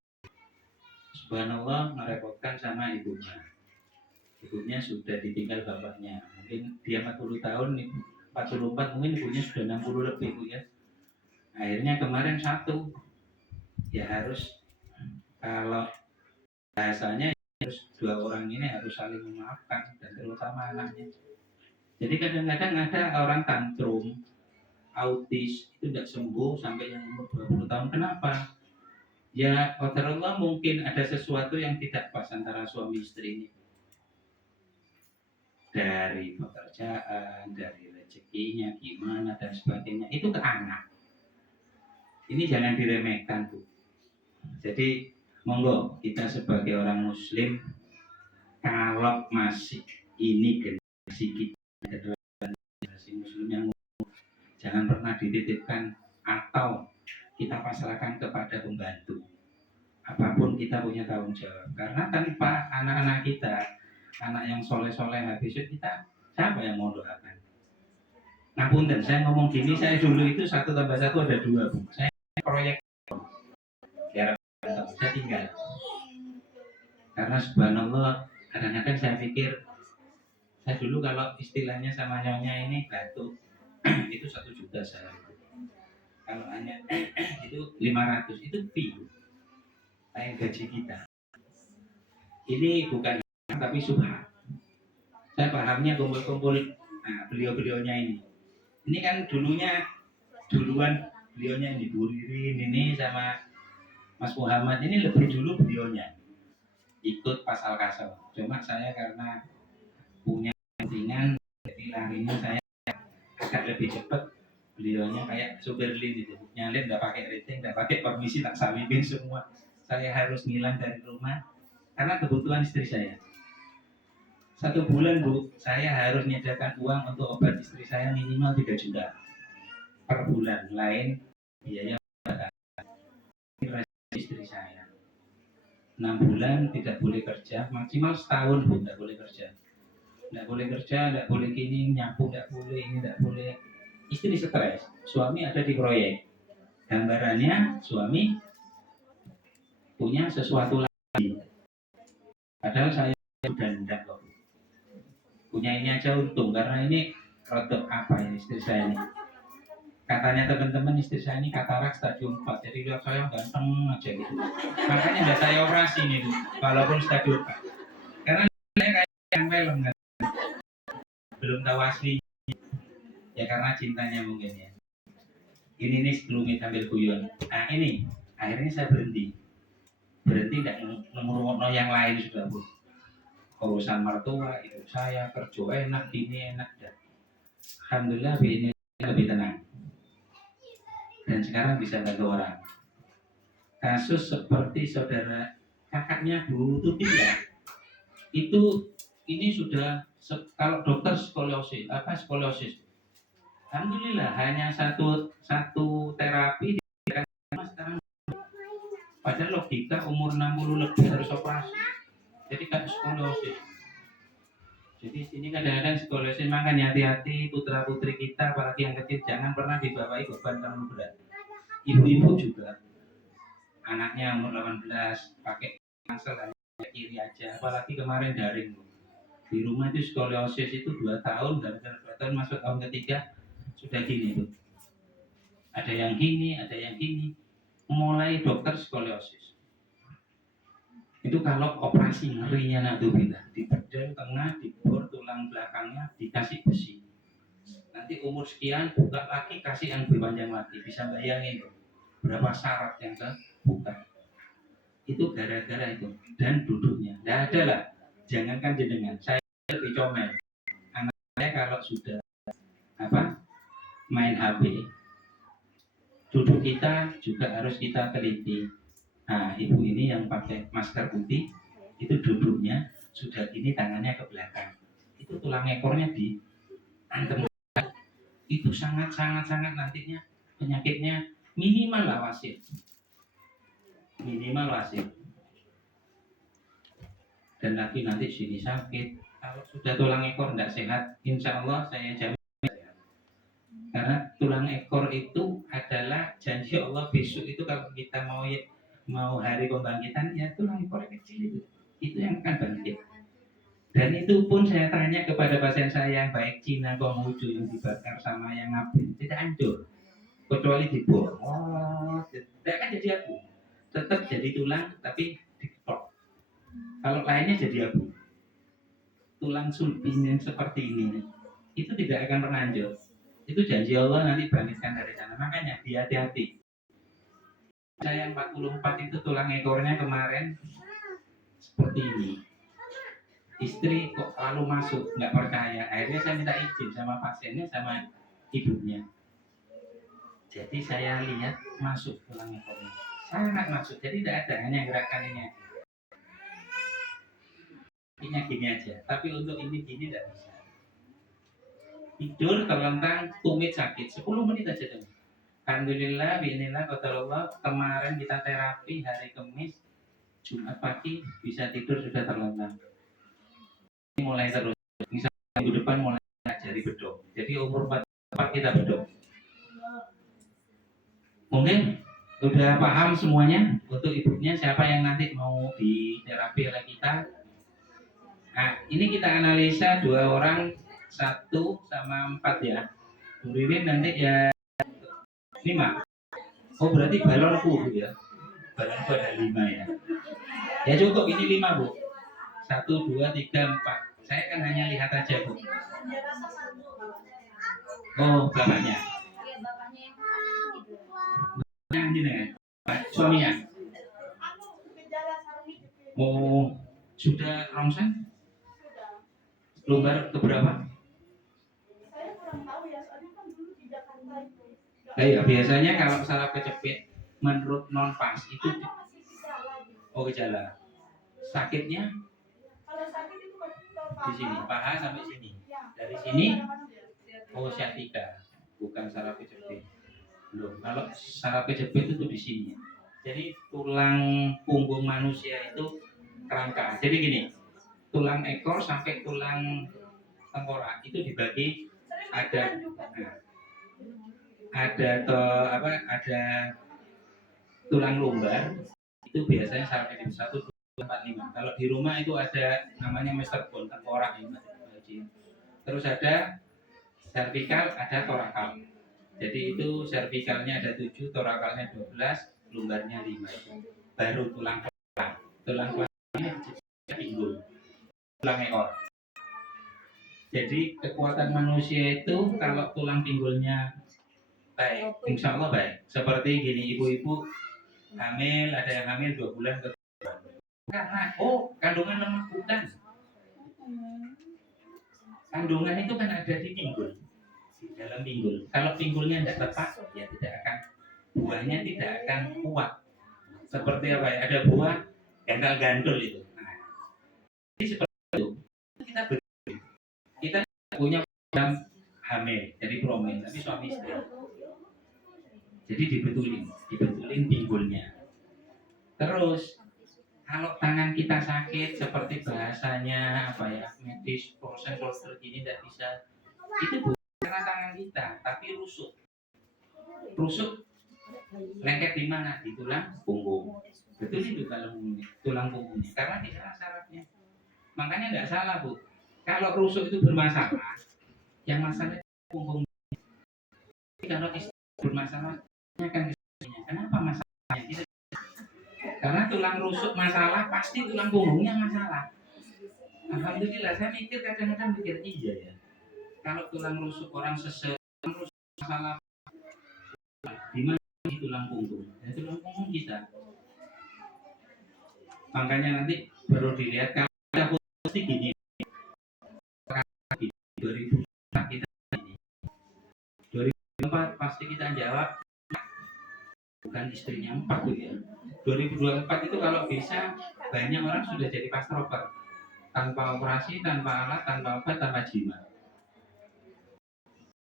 Subhanallah merepotkan sama ibunya. Ibunya sudah ditinggal bapaknya. Mungkin dia 40 tahun, 44 mungkin ibunya sudah 60 lebih Bu ya. Akhirnya kemarin satu ya harus kalau bahasanya harus 2 orang ini harus saling memaafkan dan terutama anaknya. Jadi kadang-kadang ada orang tantrum, autis itu tidak sembuh sampai yang umur 20 tahun. Kenapa? Ya, qadarullah mungkin ada sesuatu yang tidak pas antara suami istri ini. Dari pekerjaan, dari rezekinya, gimana dan sebagainya. Itu ke anak. Ini jangan diremehkan Bu. Jadi monggo kita sebagai orang muslim, kalau masih ini generasi kita, generasi muslim yang jangan pernah dititipkan atau kita pasrahkan kepada pembantu. Apapun kita punya tanggung jawab. Karena tanpa anak-anak kita, anak yang soleh-soleh habis itu kita, siapa yang mau doakan? Nah punten, saya ngomong gini, saya dulu itu 1 tambah 1 ada 2 Bu. Saya proyek saya tinggal. Karena subhanallah, kadang-kadang saya pikir, saya dulu kalau istilahnya sama nyonya ini batuk, itu 1 juta saya. Kalau hanya itu 500, itu fee. Kayak gaji kita. Ini bukan tapi subhan. Saya pahamnya kumpul-kumpul beliau-beliaunya ini. Ini kan duluan beliaunya ini Bu Ririn ini sama Mas Muhammad ini lebih dulu beliaunya ikut pasal kasal. Cuma saya karena punya kepentingan jadi larinya saya agak lebih cepat. Beliaunya kayak supir lin itu, nyalin nggak pakai rating, nggak pakai permisi, tak salipin semua. Saya harus ngilang dari rumah karena kebutuhan istri saya. 1 bulan Bu, saya harus menyediakan uang untuk obat istri saya minimal 3 juta per bulan. Lain biaya istri saya 6 bulan tidak boleh kerja, maksimal setahun Bu, tidak boleh kerja. Tidak boleh kerja, tidak boleh gini, nyapu tidak boleh, ini tidak boleh. Istri stres, suami ada di proyek. Gambarannya suami punya sesuatu lagi. Padahal saya sudah tidak kok. Punya ini aja untung, karena ini rodok apa ini istri saya ini. Katanya teman-teman istri saya ini katarak stadium 4, jadi lihat saya ganteng aja gitu. Makanya tidak saya operasi nih Bu, walaupun stadium 4. Karena saya kayak yang film kan. Belum tahu asli. Ya karena cintanya mungkin ya. Ini nih sebelum ambil guyon. Nah ini, akhirnya saya berhenti tidak ngerungokno yang lain sudah Bu. Urusan mertua itu saya kerja enak, ini enak dan alhamdulillah ini lebih tenang. Dan sekarang bisa bantu orang. Kasus seperti saudara kakaknya Bu Tuti ya, itu ini sudah kalau dokter skoliosis, alhamdulillah hanya satu terapi sekarang. Padahal logika umur 60 lebih harus operasi. Jadi kan skoliosis. Jadi ini kadang-kadang skoliosis, makanya hati-hati putra putri kita, apalagi yang kecil, jangan pernah dibawahi beban terlalu berat. Ibu-ibu juga, anaknya umur 18 pakai ransel hanya kiri aja, apalagi kemarin daring di rumah itu skoliosis itu 2 tahun, dan 2 tahun masuk tahun ketiga sudah gini Bu. Ada yang gini, ada yang gini. Mulai dokter skoliosis. Itu kalau operasi ngerinya naudzubillah, di bedel tengah, di bor tulang belakangnya dikasih besi. Nanti umur sekian buka lagi kasih yang lebih panjang lagi. Bisa bayangin tuh berapa syarat yang terbuka. Itu gara-gara itu dan duduknya. Tidak ada lah. Jangankan jenengan, saya lebih comel. Anak saya kalau sudah main HP, duduk kita juga harus kita teliti. Nah, ibu ini yang pakai masker putih, itu duduknya sudah gini, tangannya ke belakang. Itu tulang ekornya di antem. Itu sangat nantinya penyakitnya minimal lah wasit. Dan lagi nanti sini sakit. Kalau sudah tulang ekor tidak sehat, insya Allah saya jamin sehat. Karena tulang ekor itu adalah janji Allah besok itu kalau kita mau hari pembangkitan ya tulang ekor kecil itu yang akan bangkit. Dan itu pun saya tanya kepada pasien saya yang baik Cina Konghucu yang dibakar sama yang ngabin tidak hancur kecuali dibor. Tidak akan jadi abu, tetap jadi tulang tapi diketok. Kalau lainnya jadi abu. Tulang sulbin yang seperti ini itu tidak akan pernah hancur. Itu janji Allah nanti bangkitkan dari sana. Makanya hati-hati. Saya 44 itu tulang ekornya kemarin seperti ini. Istri kok lalu masuk, nggak percaya. Akhirnya saya minta izin sama pasiennya sama ibunya. Jadi saya lihat masuk tulang ekornya. Sangat masuk. Jadi tidak ada hanya gerakan ini aja. Ini gini aja. Tapi untuk ini gini tidak bisa. Tidur terlentang, tumit sakit 10 menit aja dong. Alhamdulillah, bismillah, qadarullah. Kemarin kita terapi hari Kamis, Jumat pagi bisa tidur sudah terlentang. Ini mulai terus. Misalnya minggu depan mulai ngajari bedok. Jadi umur 4 kita bedok. Mungkin udah paham semuanya. Untuk ibunya siapa yang nanti mau di terapi oleh kita. Nah, ini kita analisa 2 orang 1 sama 4 ya. Bu Ririn nanti ya 5. Oh berarti balonku ya. Balonku ada 5 ya. Ya cukup ini 5 Bu. 1, 2, 3, 4. Saya kan hanya lihat aja Bu. Oh bapaknya. Ya bapaknya yang kanan gitu. Yang ini ya. Suaminya. Oh sudah rongsen? Lumbar keberapa? Saya kurang tahu ya, soalnya kan dulu di Jakarta itu. Nah, ya, biasanya kalau saraf kejepit menurut non pas itu Masih gejala gitu. oh gejala. Sakitnya Kalau sakit itu ke di sini, paha sampai sini. Ya. Dari sini oh sciatica, bukan saraf kejepit. Belum. Kalau saraf kejepit itu di sini. Jadi tulang punggung manusia itu kerangka. Jadi gini, tulang ekor sampai tulang tengkorak itu dibagi ada ada tulang lumbar itu biasanya saraf kejepit 1, 2, 4, 5. Kalau di rumah itu ada namanya master bone tengkorak ini. Terus ada cervical, ada torakal. Jadi itu cervicalnya ada 7, torakalnya 12, lumbarnya 5. Baru tulang belakang. Tulang belakang ini pinggul, tulang ekor. Jadi kekuatan manusia itu kalau tulang pinggulnya baik, insya Allah baik. Seperti gini, ibu-ibu hamil, ada yang hamil 2 bulan ke karena kandungan lemak bukan. Kandungan itu kan ada di pinggul, di dalam pinggul. Kalau pinggulnya tidak tepat, ya tidak akan buahnya tidak akan kuat. Seperti apa ya? Ada buah gandal-gandul itu. Nah, jadi seperti itu. Kita punya program hamil, jadi promil, tapi suami istri. Jadi dibetulin pinggulnya. Terus kalau tangan kita sakit seperti bahasanya apa ya medis proses ini tidak bisa, itu bukan karena tangan kita tapi rusuk lengket di mana, di tulang punggung. Betul itu kalau tulang punggungnya karena di sana sarafnya. Makanya tidak salah Bu, kalau rusuk itu bermasalah yang masalah punggung. Kalau istri bermasalahnya kan istrinya. Kenapa masalahnya kita? Karena tulang rusuk masalah, pasti tulang punggungnya masalah. Alhamdulillah, saya mikir kadang-kadang iya ya. Kalau tulang rusuk orang sesek, tulang rusuk masalah di mana di tulang punggung? Ya, tulang punggung kita. Makanya nanti baru dilihat kalau ada pasti gini. 2004 kita ini. 2004 pasti kita jawab bukan istrinya 4 tuh ya. 2024 itu kalau bisa banyak orang sudah jadi pastroper tanpa operasi, tanpa alat, tanpa obat, tanpa jimat.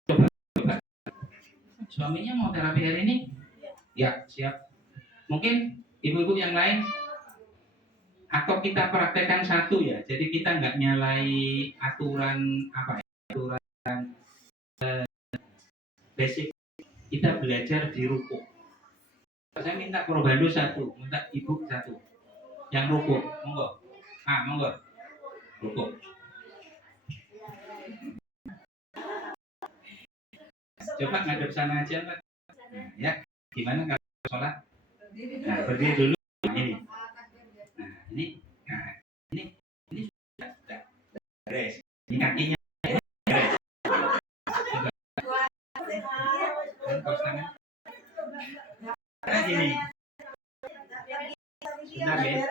Coba. Suaminya mau terapi hari ini? Ya, siap. Mungkin ibu-ibu yang lain atau kita praktekkan satu ya. Jadi kita nggak nyalai aturan apa ya? Aturan basic. Kita belajar di ruku. Saya minta probando 1, minta ibu 1. Yang rukuk, monggo. Monggo. Rukuk. Coba ngadep sana aja, Pak. Nah, ya, gimana kalau sholat? Nah, berdiri dulu. Ini. Nah, ini sudah beres. Ini kakinya beres. Coba tangan. Nah, gini. Sebentar ya.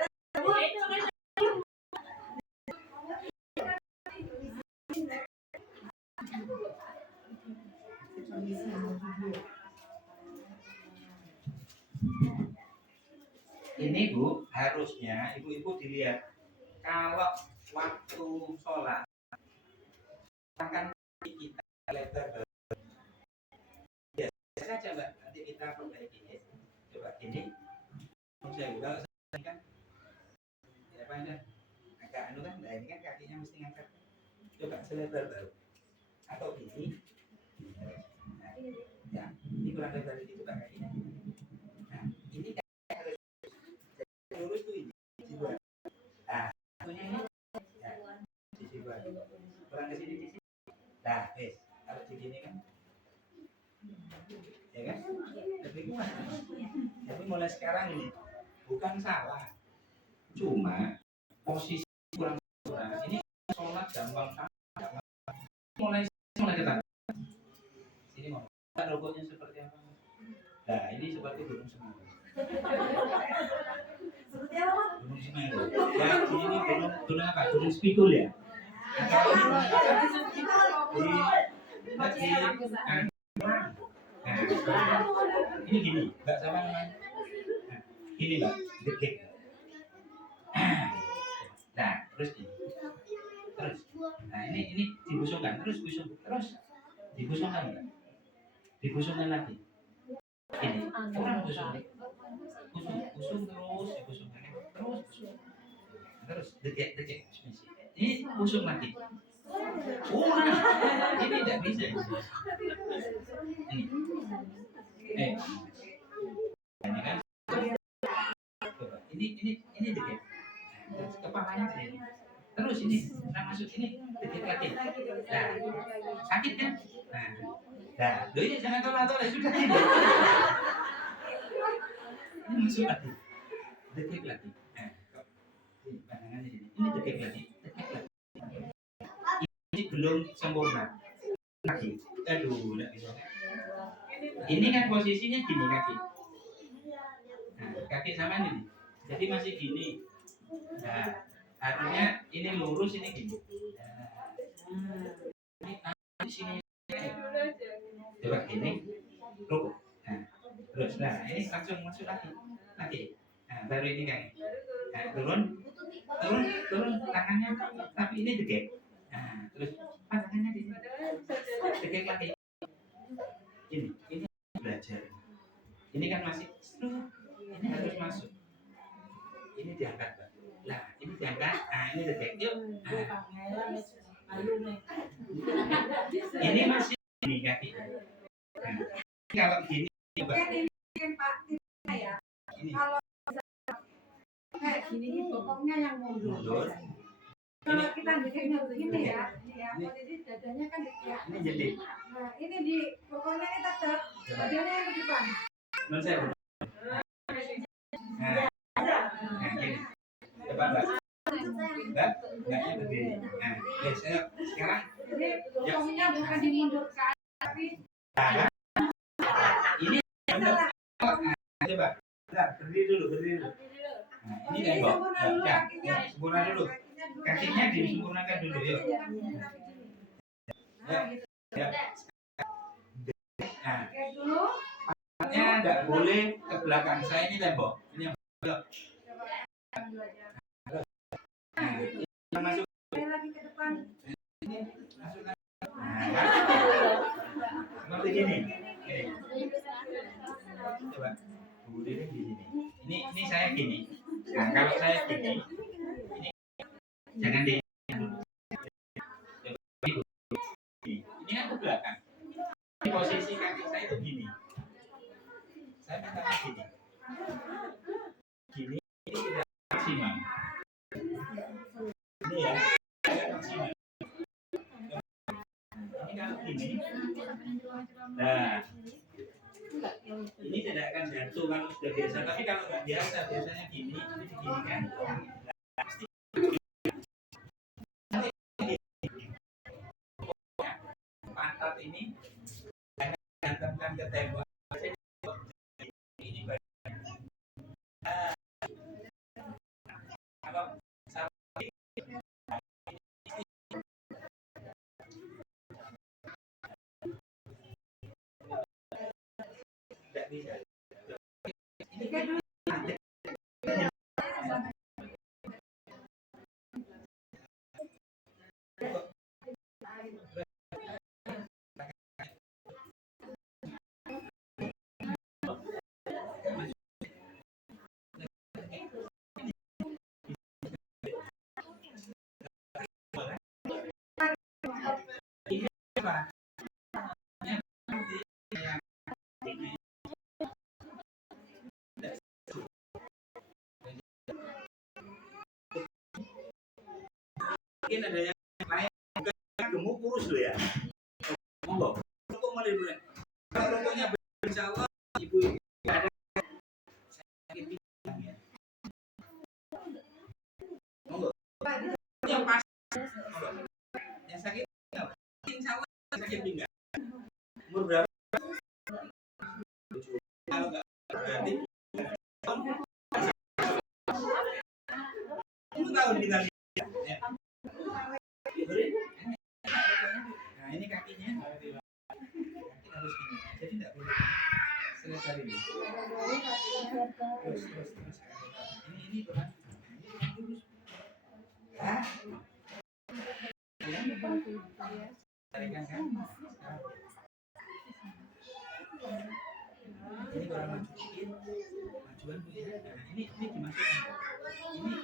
Ini Bu, harusnya ibu-ibu dilihat kalau waktu sholat akan kita lebar biasa saja Mbak, nanti kita perbaiki ya. Coba gini, saya kalau saya kan ya apa ini agak anu kan, nah ini kan kakinya mesti ngangkat. Coba selebar baru atau gini, nah, ya ini kurang lebar dikit coba kakinya. Nah ini kan harus lurus tuh ini sisi dua. Nah satunya ini ya, sisi dua. Kurang ke sini sisi. Nah, wes kalau begini kan, ya kan lebih kuat. Tapi mulai sekarang ini bukan salah, cuma posisi kurang kurang. Ini sholat gampang mulai ketat. Sini mau kita logonya seperti apa? Nah ini seperti gunung Semeru. Seperti apa? Gunung Semeru. Ya ini gunung apa? Gunung Spidol ya. Ini gini, Mbak sama namanya. Gini Mbak, dikit. Nah, terus ini. Terus. Nah, ini dibusungkan, terus dibusungkan Mbak. Dibusungkan lagi. Ini, kurang busung. Busung terus, dibusungkan. Terus, dikit. Ini busung lagi. Ini tidak bisa. Ini kan coba ini dikit. Terus kepalanya sini. Terus ini masuk ini dikit lagi. Nah, sakit kan? Nah, ini jangan tolak-tolak sudah ini. Ini masuk lagi. Dikit lagi. Nah, ini pandangannya sini. Ini dikit lagi. Ini belum sempurna lagi. Aduh, enggak bisa. Ini kan posisinya gini kaki. Nah, kaki sama ini. Jadi masih gini. Nah, artinya ini lurus ini gini. Nah, ini di sini. Coba gini. Rukuk. Nah, terus. Nah, ini langsung masuk lagi. Nah, baru ini kan. Nah, turun tangannya. Tapi ini degek. Nah, terus tangannya di sini. Degek lagi. Ini belajar. Ini kan masih ini harus masuk. Ini diangkat, Pak. Nah, ini diangkat. Nah, ini degek. Yuk. Ini masih ini kaki. Nah, kalau gini coba. Ini. Kalau kayak gini bokongnya yang mundur. Kalau kita bikinnya begini ya, posisi dadanya kan Ini jadi. Nah, ini di pokoknya ini tetap badannya yang ke depan. Non saya. Nah, gini. Coba Mbak. Enggaknya berdiri. Nah, saya sekarang. Jadi pokoknya bukan dimundurkan, tapi Ini coba. Bentar, berdiri dulu. Nah, ini tembok. Ya, sempurna dulu. Kakinya disempurnakan dulu, yuk. Ya. Nah, pakainya enggak boleh ke belakang. Saya ini tembok. Ini yang belok. Nah, ini masuk. lagi ke depan. Ini masukkan. Nah, seperti gini. Coba. Berdiri di sini. Ini saya gini. Nah, kalau saya gini, ini jangan di ini kan ke belakang. Di posisi kaki saya itu gini. Saya minta gini. Gini ini tidak maksimal. Ini ya, tidak maksimal. Ini kalau gini, nah ini tidak akan jatuh kalau sudah biasa. Tapi kalau nggak biasa, biasanya gini, ini diginikan. Pasti pantat ini dihantamkan ke tembok. Ini bagian. Kalau sampai tidak bisa. Ini kan mungkin ada yang lain gemuk kurus loh ya. Monggo. Rokok mulai dulu. Kalau rokoknya insya Allah ibu ada sakit pinggang ya. Monggo. Yang pas. Monggo. Yang sakit pinggang. Insya Allah sakit pinggang. Umur berapa? Kalau nggak berarti tahun kita lihat. Ya. Nah ini kakinya. Harus gini, jadi tidak boleh selebar ini. Terus. Ini berat. Ini lurus. Tarikan kan? Ini kurang maju dikit, majuan bu ya. Nah ini dimasukkan. Ini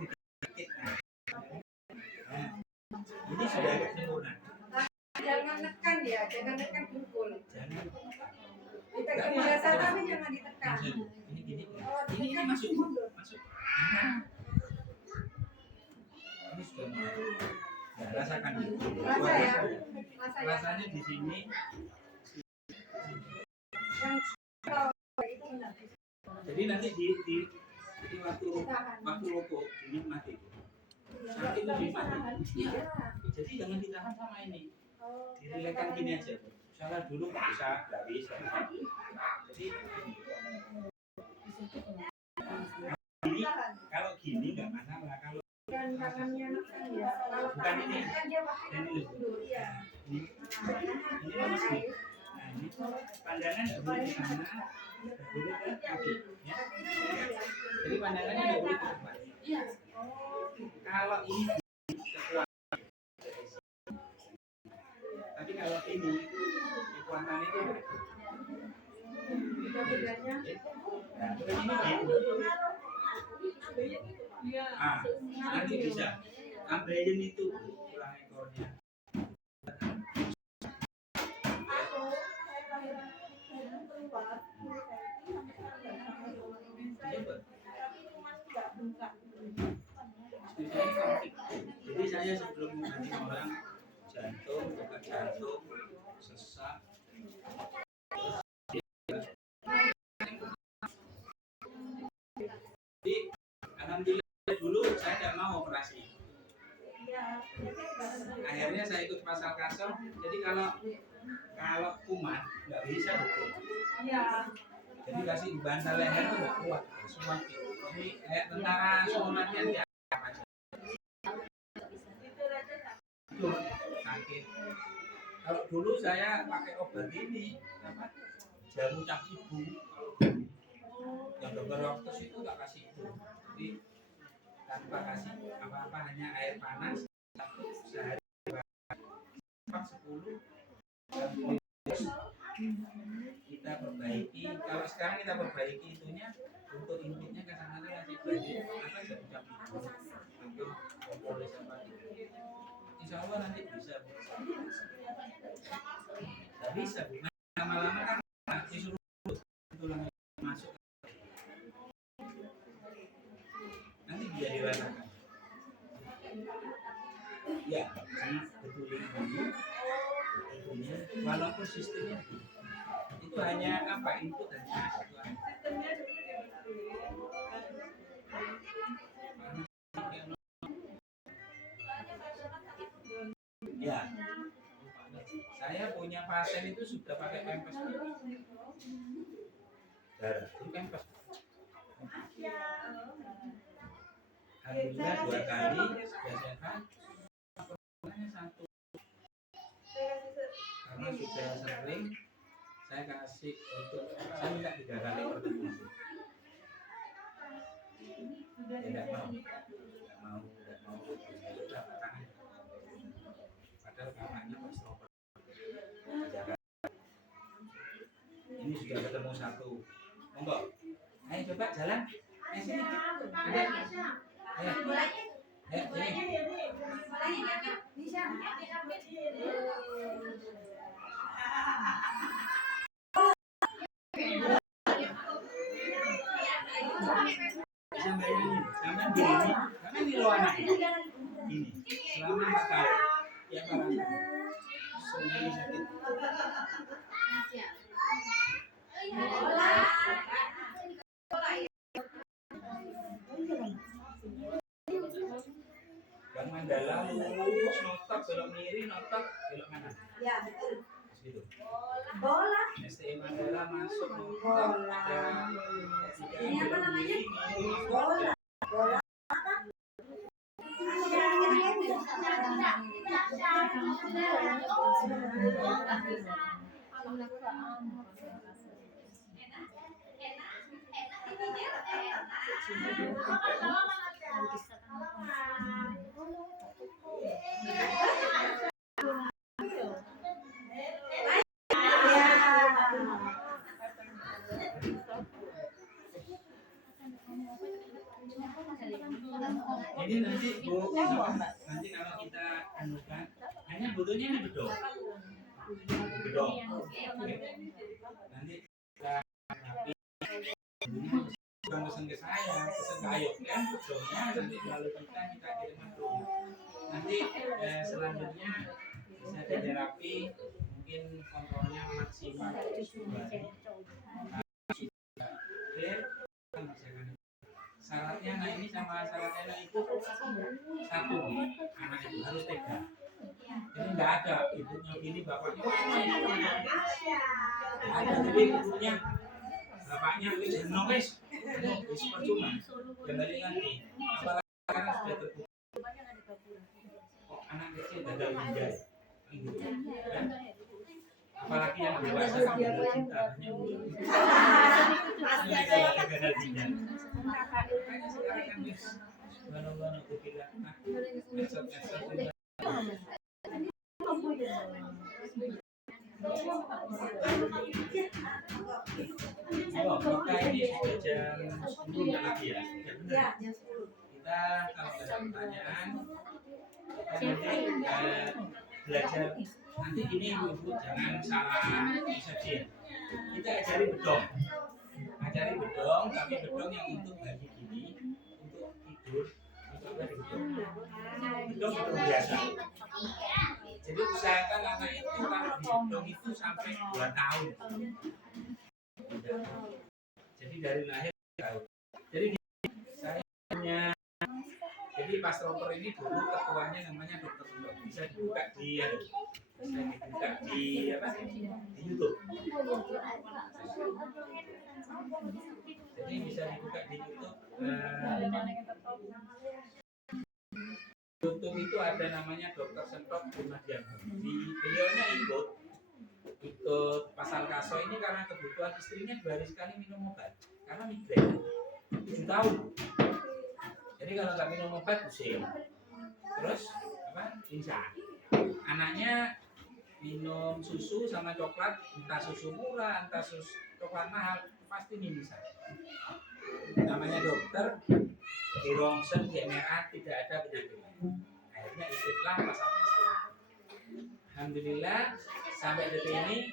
dikit. Ini sudah agak sempurna. Jangan nekan ya, jangan nekan pukul. Jangan. Ditekan biasa tapi jangan ditekan. Ini gini. Ini masuk. Ini sudah mau. Ya, rasakan dulu. Rasa ya. Rasanya di sini. Jadi nanti di waktu rokok dinikmati. Sakit itu dinikmati. Iya. Jadi jangan ditahan sama ini. Direlakan gini aja. Salah dulu nggak bisa. Jadi ini kalau gini nggak masalah. Kalau tangannya nekan ya. bukan ini. Kan dia pakai Ini mundur ya. ini masih. Nah ini pandangan nggak boleh ke sana, nggak boleh ke kaki. Ya. Jadi pandangannya nggak boleh ke depan. Kalau ini kekuatan, tapi kalau ini kekuatan itu Bedanya nah, ini nanti bisa ambilin itu tulang ekornya. Jadi saya sebelum mengganti orang jantung, bukan jantung, sesak. Jadi alhamdulillah dulu saya tidak mau operasi. Akhirnya saya ikut pasal kasar. Jadi kalau kumat nggak bisa betul. Jadi kasih bantal leher itu nggak kuat, semua. Jadi kayak tentara semua latihan ya aja. Itu sakit. Kalau dulu saya pakai obat ini apa? Jamu cap ibu. Yang dokter waktu itu tak kasih itu. Jadi tanpa kasih apa-apa hanya air panas satu sehari 10 kita perbaiki. Kalau sekarang kita perbaiki itunya untuk inputnya ke sana kasih banyak apa jamu cap ibu untuk kompolis apa gitu. Insya Allah nanti bisa bu. Tidak bisa bu. Lama-lama kan disuruh tulang masuk. Nanti bisa dirasakan. Ya, dibetulin dulu. Betulnya, walaupun sistemnya itu hanya apa input hanya satu aja. Ya, saya punya pasien itu sudah pakai pempes. Darah, itu pempes. Alhamdulillah 2 kali sudah sehat. Satu. Karena sudah sering saya kasih untuk saya minta 3 kali pertemuan. Tidak mau sudah tangan. Padahal kakaknya pas oper. Ini sudah ketemu 1. Monggo. Ayo coba jalan. Ayo sini. Ayo. Bisa bayangin, sampai gini, karena ini lo anak ini. selama 4 tahun. Ya barang. Sendiri sakit. Bang Mandala lurus notok belok kiri notok belok kanan. Ya, betul. Gitu. Bola. STM Mandala masuk notok ada Ini apa namanya? bola. Bola. Ini nanti Bu, nanti kalau kita anukan, hanya butuhnya ini bedong. Bedong. Oke. Nanti kita rapi. Bukan pesan ke saya, pesan ke Ayub kan bedongnya nanti melalui kita kirim bedong. Nanti selanjutnya bisa diterapi, mungkin kontrolnya maksimal 2 hari. Syaratnya nah ini sama syaratnya itu satu anak itu harus tega. Jadi nggak ada ibunya gini bapaknya ada, jadi ibunya bapaknya wis nongis wis percuma kembali nanti apalagi sekarang sudah terbukti kok anak kecil gagal ginjal gitu kan? Apalagi yang dewasa gagal cinta gagal ginjal. Makanya sekarang kan wis bano-bano aku bilang nah esot-esot oh, kita ini sudah jam 10 lagi ya. Ya, jam 10. Kita kalau ada pertanyaan kita nanti belajar nanti ini ibu jangan salah persepsi ya. Kita ajari bedong tapi bedong yang untuk bagi gini untuk tidur untuk bagi bedong biasa. Jadi usahakan anak itu kalau bedong itu sampai 2 tahun. Jadi dari lahir tahun. Jadi saya punya jadi pas proper ini dulu ketuanya namanya Dokter Sundok. Bisa dibuka di di YouTube. Jadi bisa dibuka di YouTube. YouTube itu ada namanya Dokter Sentok Gunadian. Beliaunya ikut pasal kaso ini karena kebutuhan istrinya 2 hari sekali minum obat karena migrain 7 tahun. Jadi kalau nggak minum obat pusing. Terus pingsan. Anaknya minum susu sama coklat, entah susu murah, entah susu coklat mahal, pasti pingsan. Namanya dokter di rongsen DNA tidak ada penyakit. Akhirnya ikutlah pasal-pasal. Alhamdulillah sampai detik ini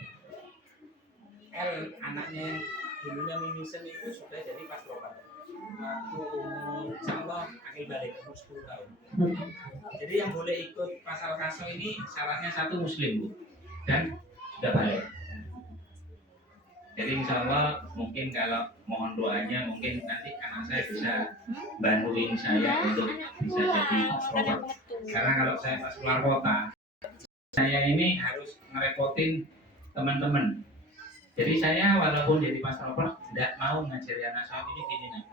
L anaknya yang dulunya mimisen itu sudah jadi pastropat. Waktu umur insyaallah akhir balik umur 10 tahun. Jadi yang boleh ikut pasal kaso ini syaratnya 1 muslim Bu dan sudah balik. Jadi insyaallah mungkin kalau mohon doanya mungkin nanti anak saya bisa bantuin saya untuk bisa jadi pastropat. Karena kalau saya pas keluar kota saya ini harus ngerepotin teman-teman. Jadi saya walaupun jadi pastropat tidak mau ngajari anak saya ini gini nah.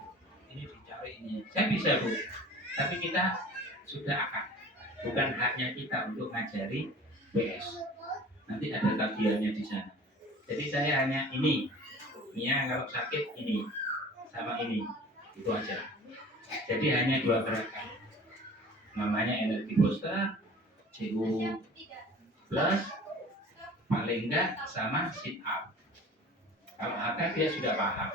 Ini dicari ini. Saya bisa Bu. Tapi kita sudah akan. Bukan haknya kita untuk ngajari PS. Nanti ada tagihannya di sana. Jadi saya hanya ini. Nia kalau sakit ini sama ini. Itu aja. Jadi hanya 2 gerakan. Namanya energi booster, CU plus paling enggak sama sit up. Kalau HK dia sudah paham.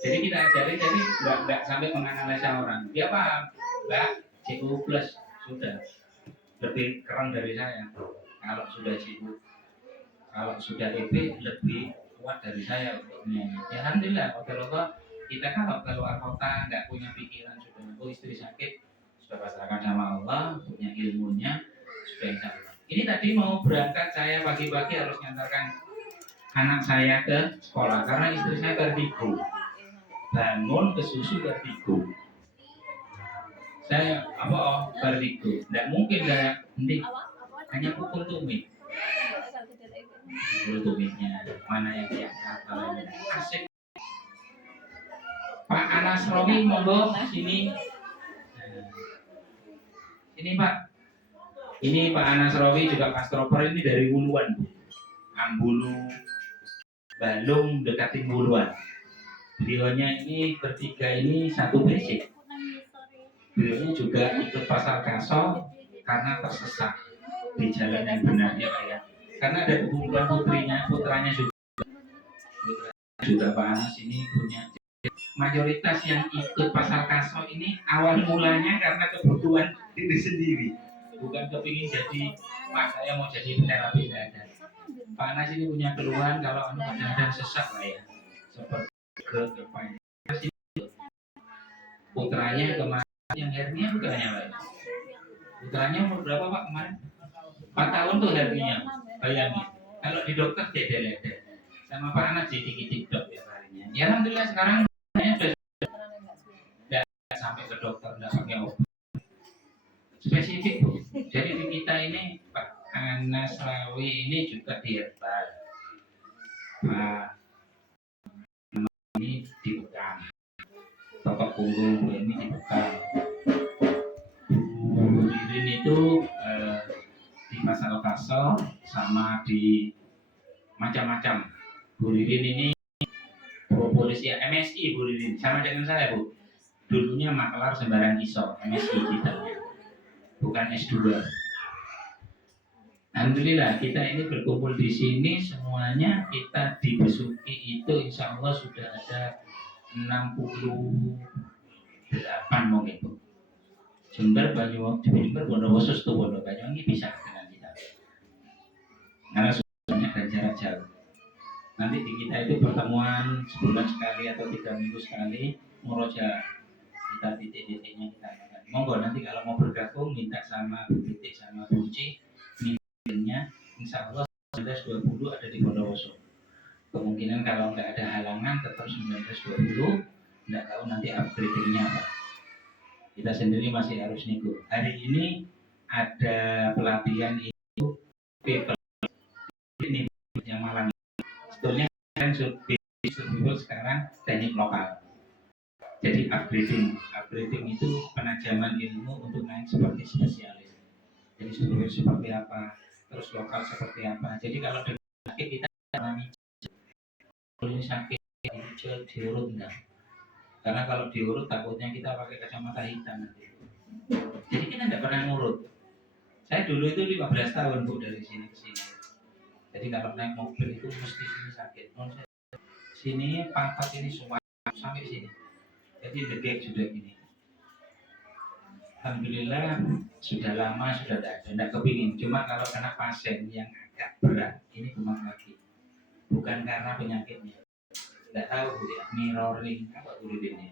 Jadi kita ajari jadi enggak sampai menganalisa orang. Dia paham. Enggak CU plus sudah lebih keren dari saya. Kalau sudah CU, kalau sudah EP lebih kuat dari saya untuknya. Ya alhamdulillah. Kalau kita kalau keluar kota enggak punya pikiran sudah. Oh istri sakit sudah pasrahkan sama Allah, punya ilmunya, sudah insya Allah. Ini tadi mau berangkat, saya pagi-pagi harus ngantarkan anak saya ke sekolah karena istri saya vertigo, bangun ke susu vertigo. Saya vertigo, tidak mungkin kayak nanti hanya pukul tumit mana yang diangkat kalau yang asik. Pak Anas Romi monggo sini. Ini Pak, ini Pak Anas Romi juga kastroper, ini dari Wuluan, Ambulu, Balung dekat Timbuluan. Beliaunya ini bertiga ini satu basic. Beliaunya juga ikut pasar kaso karena tersesat di jalan yang benar ya Pak ya. Karena ada hubungan putranya juga Pak Anas ini punya. Mayoritas yang ikut pasar kaso ini awal mulanya karena kebutuhan diri sendiri, bukan kepingin jadi Pak saya mau jadi terapi ada. Pak Anas ini punya keluhan kalau kadang-kadang sesak lah ya, seperti kedepan. Putranya kemarin yang hernia bukannya Pak? Putranya umur berapa Pak kemarin? 4 tahun tuh hernia, bayangin. Kalau di dokter dede-dede, sama Pak Anas dikit-dikit dok ya harinya. Ya alhamdulillah sekarang sudah sampai ke dokter, tidak pakai obat spesifik Bu. Jadi di kita ini Pak Anas Rawi ini juga di herbal. Pak ini di Bekam, Bapak punggung ini di Bekam. Bu Ririn itu di pasar kaso sama di macam-macam. Bu Ririn ini propolis ya MSI Bu Ririn sama dengan saya Bu. Dulunya makelar sembarang ISO MSI kita, bukan S2. Alhamdulillah kita ini berkumpul di sini semuanya kita di Besuki itu insya Allah sudah ada 68 mungkin Bu. Jember Banyuwangi, Jember Bondowoso Situbondo Banyuwangi bisa dengan kita karena sudah dan jarak jauh. Nanti di kita itu pertemuan sebulan sekali atau 3 minggu sekali murojaah, kita titik-titiknya kita akan. Monggo nanti kalau mau bergabung minta sama Bu Titik sama Bu Uci meetingnya insya Allah 1920 ada di Bondowoso. Kemungkinan kalau nggak ada halangan tetap 1920, nggak tahu nanti upgradingnya apa. Kita sendiri masih harus nego. Hari ini ada pelatihan itu paper ini yang Malang. Sebetulnya kan sekarang teknik lokal. Jadi upgrading itu penajaman ilmu untuk naik seperti spesialis. Jadi sebetulnya seperti apa, terus lokal seperti apa. Jadi kalau dengan sakit kita alami ini sakit diurut enggak. Karena kalau diurut takutnya kita pakai kacamata hitam nanti. Jadi kita tidak pernah ngurut. Saya dulu itu 15 tahun Bu dari sini ke sini. Jadi kalau naik mobil itu mesti sini sakit. Sini pangkat ini semua sampai sini. Jadi degek sudah gini. Alhamdulillah sudah lama sudah tidak kepingin. Cuma kalau kena pasien yang agak berat ini demam lagi. Bukan karena penyakitnya. Tidak tahu Bu ya, mirroring apa urinnya.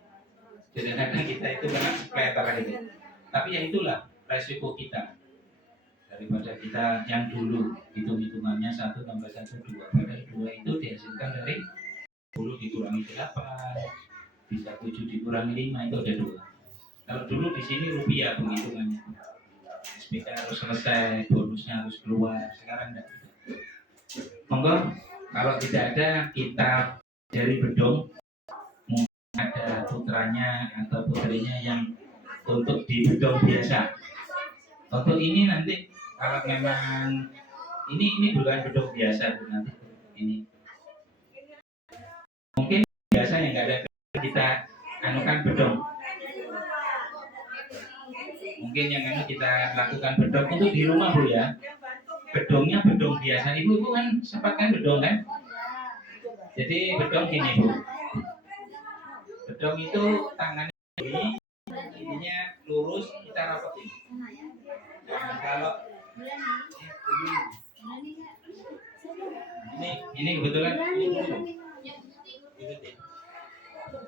Jadi kadang kita itu kena splatter itu. Tapi ya itulah resiko kita. Daripada kita yang dulu hitung-hitungannya 1 tambah 1 2. Padahal 2 itu dihasilkan dari 10 dikurangi 8, bisa 7 dikurangi 5 itu ada 2. Kalau dulu di sini rupiah penghitungannya. SPK harus selesai, bonusnya harus keluar. Sekarang tidak. Monggo, kalau tidak ada kita dari bedong mungkin ada putranya atau putrinya yang untuk di bedong biasa. Untuk ini nanti kalau memang ini bukan bedong biasa Bu nanti ini mungkin biasa yang nggak ada kita anukan bedong. Mungkin yang kita lakukan bedong untuk di rumah Bu ya. Bedongnya bedong biasa. Ibu kan sempat kan bedong kan? Jadi bedong gini Bu. Bedong itu tangannya ini, ininya lurus kita rapetin. Nah, kalau ini kebetulan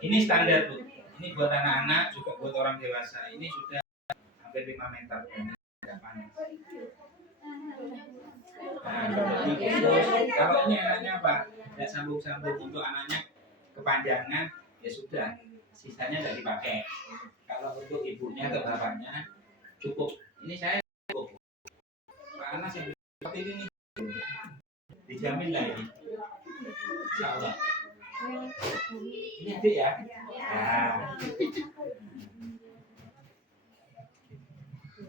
ini standar Bu. Ini buat anak-anak juga buat orang dewasa. Ini sudah 5 meter dan tidak panas. Kalau ini anaknya apa? Tidak sambung-sambung untuk anaknya kepanjangan, ya sudah, sisanya tidak dipakai. Kalau untuk ibunya atau bapaknya cukup. Ini saya cukup. Pak Anas yang seperti ini dijamin lah ini. Insya Allah. Ini adik ya? Nah.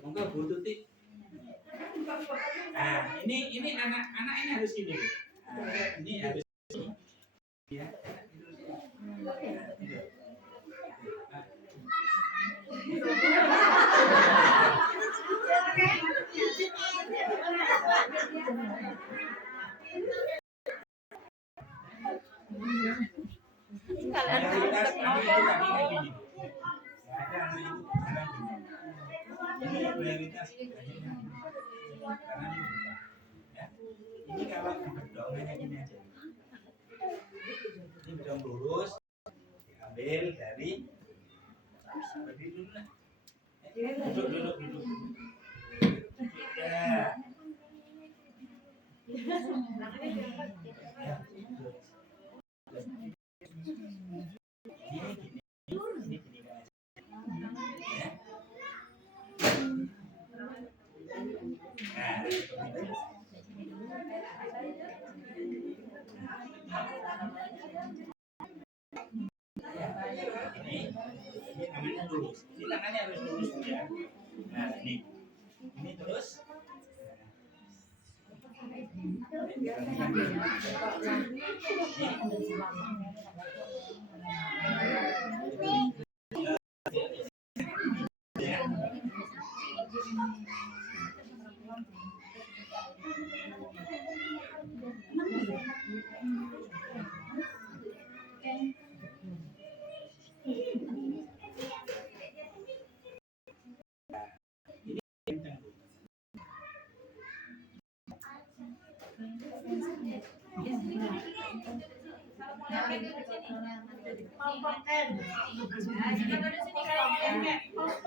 Monggo Bu Tuti. Nah, ini anak ini harus ini. Nah, ini harus ini. Ya. Mayoritas anak itu tadi kayak gini. Ada anak itu sekarang gini. Ini mayoritas karena ini bukan. Ya. Ini kalau bedong hanya gini aja. Ini bedong lurus, diambil dari berdiri dulu lah. Duduk. Ya. Ini namanya lurus. Ini tangannya harus lurus ya. Nah, ini terus.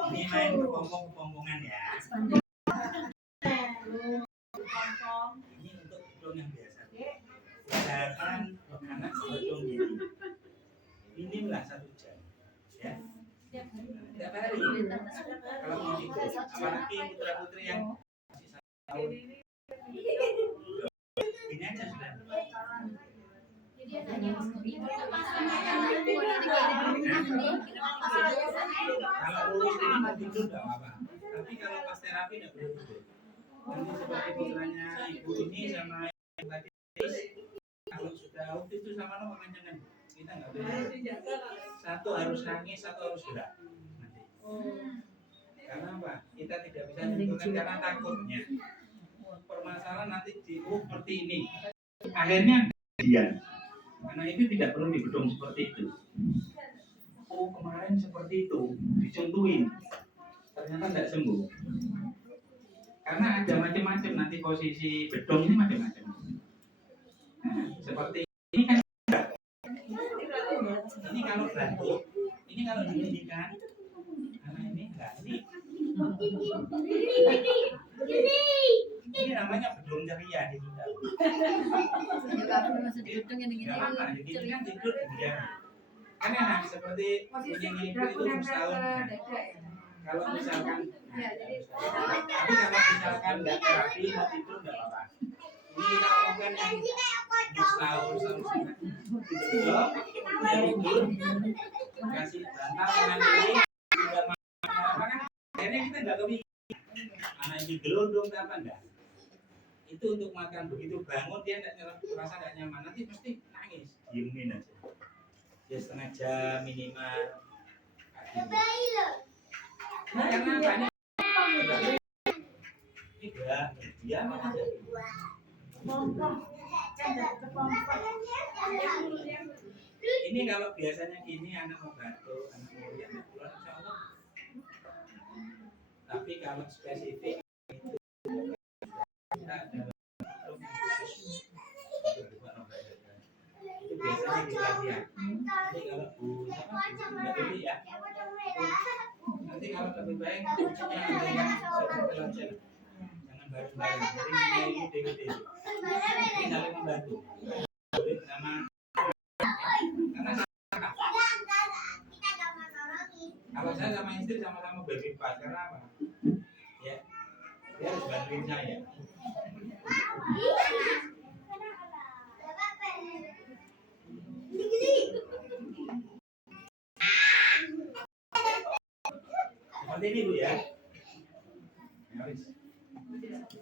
Ini main kepompong-kepompongan ya. Ini untuk bedong yang biasa. Usahakan anak bedong gini. Minimlah 1 jam. Ya. Tiap hari. Kalau mau tidur, apalagi putra-putri yang masih 1 tahun. Ini aja sudah. Kalau lulus ini mau tidur tidak apa-apa. Tapi kalau pas terapi tidak boleh tidur. Nanti seperti putranya ibu ini sama yang tadi, kalau sudah out itu sama nomor kencangan. Kita nggak boleh. Satu harus nangis, satu harus gerak. Nanti. Karena apa? Kita tidak bisa menentukan karena takutnya. Permasalahan nanti seperti ini. Akhirnya dia. Karena itu tidak perlu dibedong seperti itu. Oh kemarin seperti itu, dicontohin, ternyata tidak sembuh. Karena ada macam-macam nanti posisi bedong ini macam-macam. Nah, seperti ini kan ini kalau batuk, ini kalau didirikan, karena ini enggak ini namanya bedong ceria di kita. Nggak apa-apa, jadi kan tidur diam. Kan enak seperti punyanya ibu itu setahun. Kalau misalkan, tapi kalau misalkan nggak terapi mau tidur nggak apa-apa. Ini kita lakukan yang setahun tidur, kasih bantal dengan ini, tidak makan. Akhirnya kita nggak kepikiran. Anak ini gelondong apa enggak? Itu untuk makan, begitu bangun dia merasa tidak nyaman, nanti pasti nangis, diemin aja. Ya setengah jam minimal. Karena banyak tidak dia mana aja. Ini kalau biasanya gini anak mau batuk, anak mau lihat anak keluar insya Allah. Tapi kalau spesifik itu kita ada khusus itu biasanya di pelatihan. Nanti kalau Bu Mbak Dewi ya, nanti kalau lebih baik kuncinya ada yang seperti aja. Jangan bareng-bareng. Jadi ini DWD. Ini saling membantu. Murid sama karena kalau saya sama istri sama-sama baby pas karena apa? Ya, dia harus bantuin saya. Seperti ini Bu ya.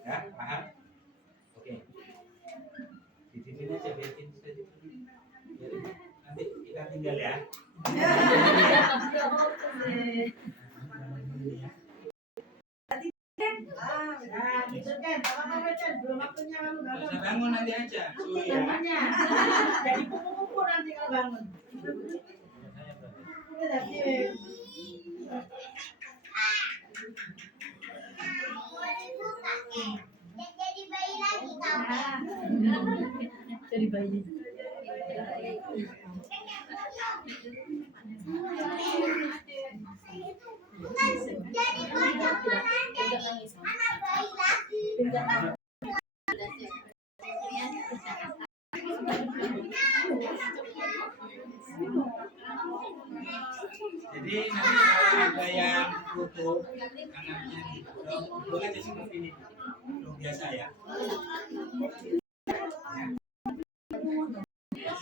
Ya, paham? Oke. Di sini aja biarin saja. Nanti kita tinggal ya. Nah, gitu kan. Apa-apa kan belum waktunya kamu bangun. Bisa bangun nanti aja. Suwi ya. Bangunnya. Jadi kupu-kupu nanti kalau bangun. Itu tadi. Jadi bayi lagi kamu. Jadi bayi. Jadi pocong anak bayi lagi. Jadi nanti kalau ada yang foto anaknya gitu, aja seperti ini. Belum biasa ya.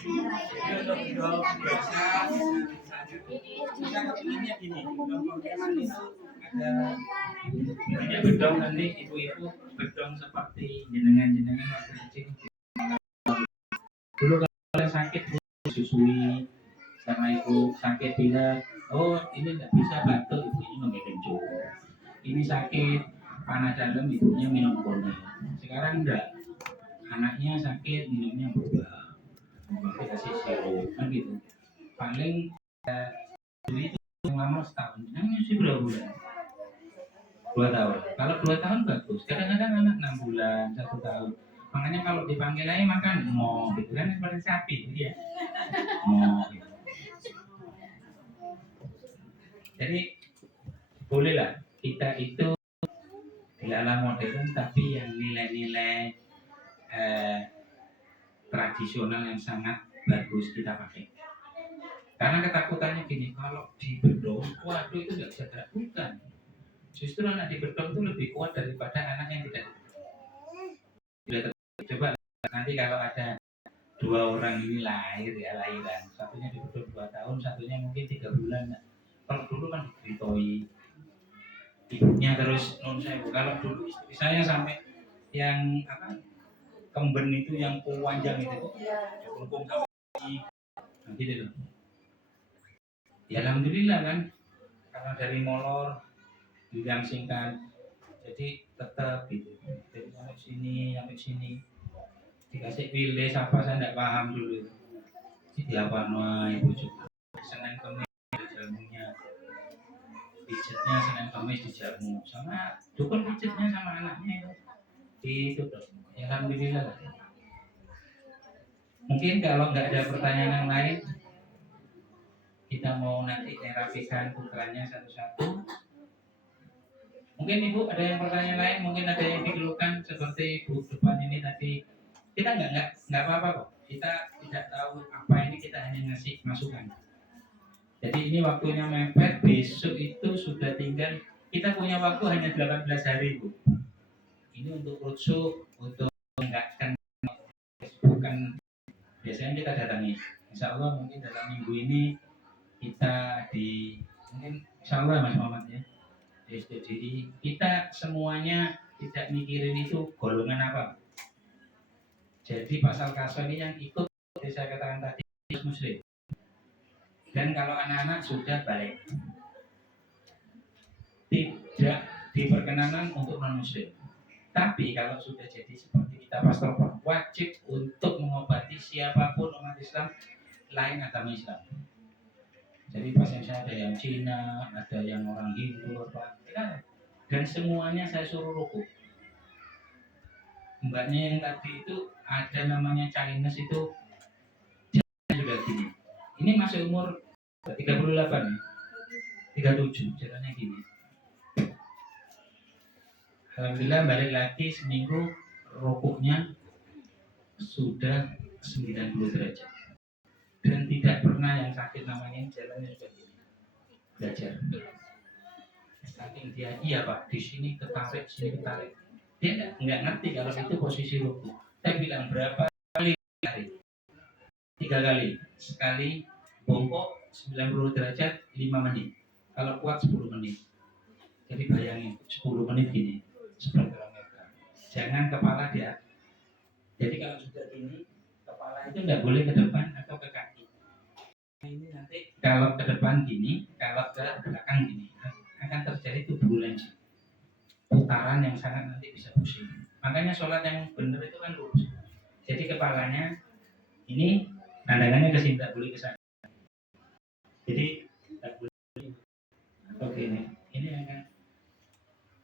Jadi untuk dong biasa kita kepinginnya gini. Ada Ini bedong nanti ibu-ibu bedong seperti jenengan-jenengan waktu kecil. Dulu kalau sakit Bu, susui sama ibu sakit bilang, oh ini nggak bisa batuk, ibunya minum kencur. Ini sakit panas dalam, ibunya minum kunyit. Sekarang enggak, anaknya sakit minumnya boba, nanti kasih sirup kan gitu. Paling dulu itu yang lama setahun, namanya sih berapa bulan? 2 tahun. Kalau 2 tahun bagus. Kadang-kadang anak 6 bulan, 1 tahun. Makanya kalau dipanggil aja makan mau gitu kan seperti sapi gitu ya. Mau gitu. Jadi bolehlah kita itu di ala modern tapi yang nilai-nilai tradisional yang sangat bagus kita pakai. Karena ketakutannya gini, kalau di bedong, waduh itu nggak bisa gerak, bukan. Justru anak di bedong itu lebih kuat daripada anak yang tidak. Coba nanti kalau ada 2 orang ini lahir ya lahiran, satunya di bedong 2 tahun, satunya mungkin 3 bulan. Kalau dulu kan diberitoi ibunya terus non sewu. Kalau dulu istri saya sampai yang apa kemben itu yang panjang itu, berhubung sampai nanti deh. Ya alhamdulillah kan, karena dari molor yang singkat, jadi tetap gitu. Jadi sampai sini dikasih pilih siapa saya tidak paham dulu. Jadi apa ibu juga Senin Kamis jamunya, pijatnya Senin Kamis dijamu, sama dukun pijatnya sama anaknya itu dong. Ya alhamdulillah lah. Mungkin kalau nggak ada pertanyaan yang lain, kita mau nanti merapikan putranya satu-satu. Mungkin Ibu ada yang pertanyaan lain, mungkin ada yang dikeluhkan seperti Ibu depan ini tadi. Kita nggak apa-apa kok. Kita tidak tahu apa ini, kita hanya ngasih masukan. Jadi ini waktunya mepet, besok itu sudah tinggal. Kita punya waktu hanya 18 hari Bu. Ini untuk roadshow, untuk menggakkan bukan biasanya kita datangi. Insya Allah mungkin dalam minggu ini kita mungkin Insya Allah Mas Muhammad ya. Jadi kita semuanya tidak mikirin itu golongan apa. Jadi pasal kaso ini yang ikut seperti saya katakan tadi muslim. Dan kalau anak-anak sudah balik, tidak diperkenankan untuk non muslim. Tapi kalau sudah jadi seperti kita pastor wajib untuk mengobati siapapun umat Islam lain agama Islam. Jadi pasien saya ada yang Cina, ada yang orang Hindu, apa, dan semuanya saya suruh rukuk. Mbaknya yang tadi itu ada namanya Chinese itu jalannya juga gini. Ini masih umur 38 ya, 37 jalannya gini. Alhamdulillah balik lagi seminggu rokoknya sudah 90 derajat dan tidak pernah yang sakit namanya jalannya sudah gini. Belajar saking dia iya pak di sini ketarik sini ketarik dia nggak ngerti kalau itu posisi rokok. Saya bilang berapa kali hari 3 kali sekali bongkok 90 derajat 5 menit kalau kuat 10 menit. Jadi bayangin 10 menit gini seperti meter. Jangan kepala dia. Jadi kalau sudah gini, kepala itu nggak boleh ke depan atau ke kaki. Ini nanti kalau ke depan gini, kalau ke belakang gini, akan terjadi turbulensi. Putaran yang sangat nanti bisa pusing. Makanya sholat yang benar itu kan lurus. Jadi kepalanya ini pandangannya ke sini, tak boleh ke sana. Jadi tak boleh atau gini. Ini akan.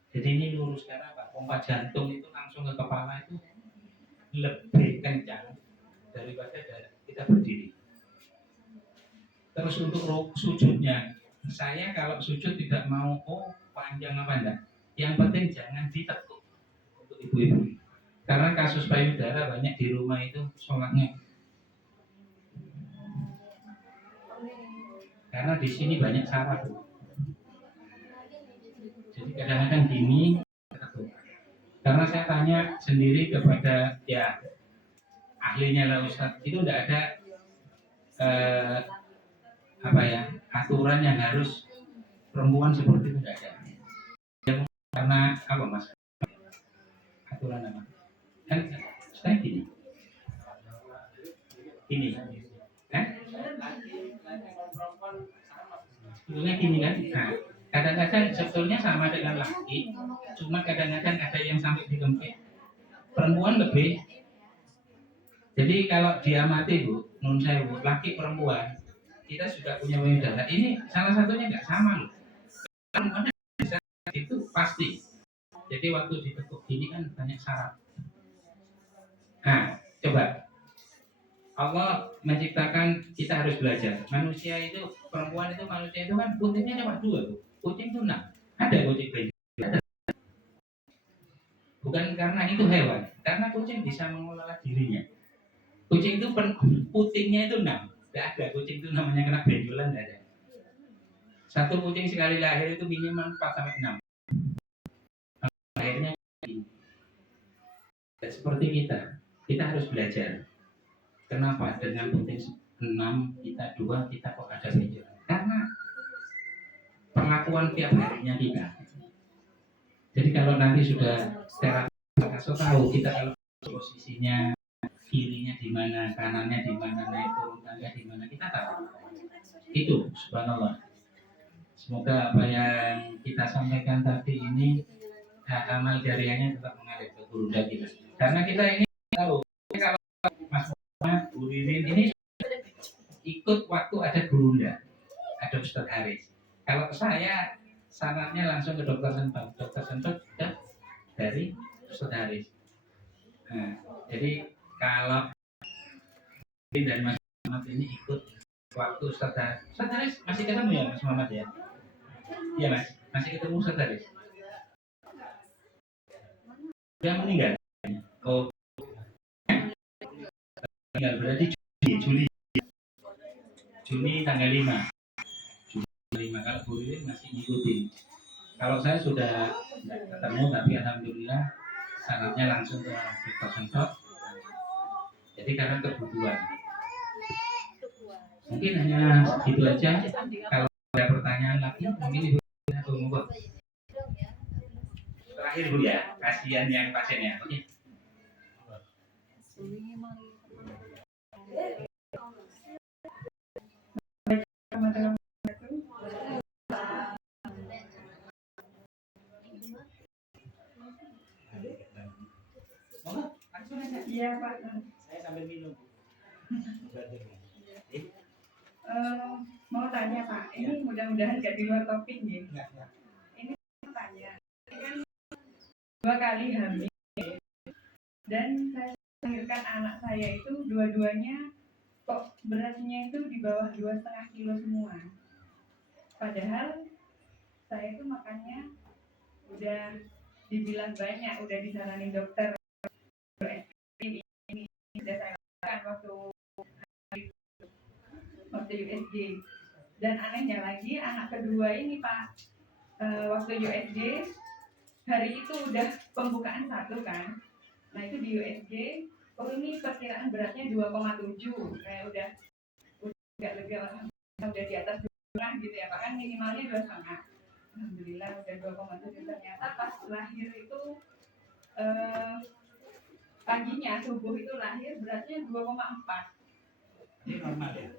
Jadi ini lurus karena apa? Pompa jantung itu langsung ke kepala itu lebih kencang daripada kita berdiri. Terus untuk sujudnya, saya kalau sujud tidak mau panjang apa enggak. Yang penting jangan ditekuk untuk ibu-ibu. Karena kasus payudara banyak di rumah itu sholatnya. Karena di sini banyak saraf. Jadi kadang-kadang gini. Karena saya tanya sendiri kepada ya ahlinya lah Ustaz, itu tidak ada aturan yang harus perempuan seperti itu tidak ada. Karena apa mas? Aturan apa? Kan saya gini, sebetulnya gini kan? Nah, kadang-kadang sebetulnya sama dengan laki, cuma kadang-kadang ada yang sampai dikempit. Perempuan lebih. Jadi kalau dia mati bu, nun sewu, laki perempuan, kita sudah punya payudara. Ini salah satunya nggak sama loh. Perempuan bisa itu pasti. Jadi waktu ditekuk ini kan banyak syarat. Nah, coba Allah menciptakan kita harus belajar. Manusia itu perempuan itu manusia itu kan kucingnya cuma 2 bu. Kucing itu 6. Ada kucing bayi. Bukan karena itu hewan, karena kucing bisa mengelola dirinya. Kucing itu putingnya itu 6. Tidak ada kucing itu namanya kena benjolan, tidak ada. Satu kucing sekali lahir itu minimal 4-6. Lahirnya seperti kita harus belajar. Kenapa dengan puting 6 kita 2 kita kok ada benjolan? Karena perlakuan tiap harinya kita. Jadi kalau nanti sudah terapi kasih tahu kita kalau posisinya kirinya di mana, kanannya di mana, naik turun tangga di mana, kita tahu. Itu subhanallah. Semoga apa yang kita sampaikan tadi ini amal jariahnya tetap mengalir ke gurunda kita. Karena kita ini tahu kalau Mas Muhammad, Bu Ririn ini ikut waktu ada gurunda, ada Ustadz Haris. Kalau saya syaratnya langsung ke dokter Sentot. Dokter Sentot sudah dari Ustadz Haris. Nah, jadi kalau dan Mas Muhammad ini ikut waktu Ustadz Haris masih ketemu ya Mas Muhammad ya? Iya Mas, masih ketemu Ustadz Haris. Sudah meninggal? Oh, meninggal berarti Juni tanggal 5. Juni 5 kalau Bu Ririn masih ngikutin. Kalau saya sudah ketemu tapi alhamdulillah syaratnya langsung ke Dokter Sentot. Jadi karena kebutuhan. Mungkin hanya segitu aja. Kalau ada pertanyaan lagi, mungkin Ibu tunggu. Terakhir Bu ya, kasihan yang pasiennya. Oke. Iya Pak. Saya sambil minum. Mau tanya Pak, ini mudah-mudahan gak di luar topik ya. Ini mau tanya, ini kan 2 kali hamil dan saya melahirkan anak saya itu dua-duanya kok beratnya itu di bawah 2,5 kilo semua. Padahal saya itu makannya udah dibilang banyak, udah disaranin dokter ini sudah saya lakukan waktu USG. Dan anehnya lagi anak kedua ini Pak, waktu USG hari itu udah pembukaan 1 kan. Nah itu di USG, oh ini perkiraan beratnya 2,7, kayak udah agak lega, udah di atas 2,5 gitu ya Pak, kan minimalnya 2,5. Alhamdulillah udah 2,7. Ternyata pas lahir itu paginya subuh itu lahir beratnya 2,4. Ini normal ya?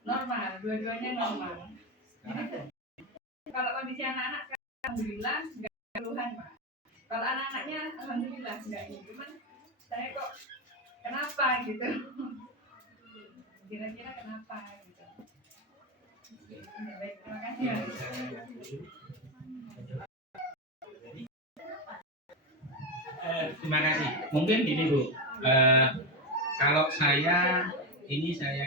Normal, dua-duanya normal. Jadi kalau kondisi anak-anak alhamdulillah nggak keluhan Pak. Kalau anak-anaknya alhamdulillah nggak ini, cuman saya kok kenapa gitu? Kira-kira kenapa gitu? Ya, baik, terima kasih ya. Terima kasih. Mungkin gini Bu, kalau saya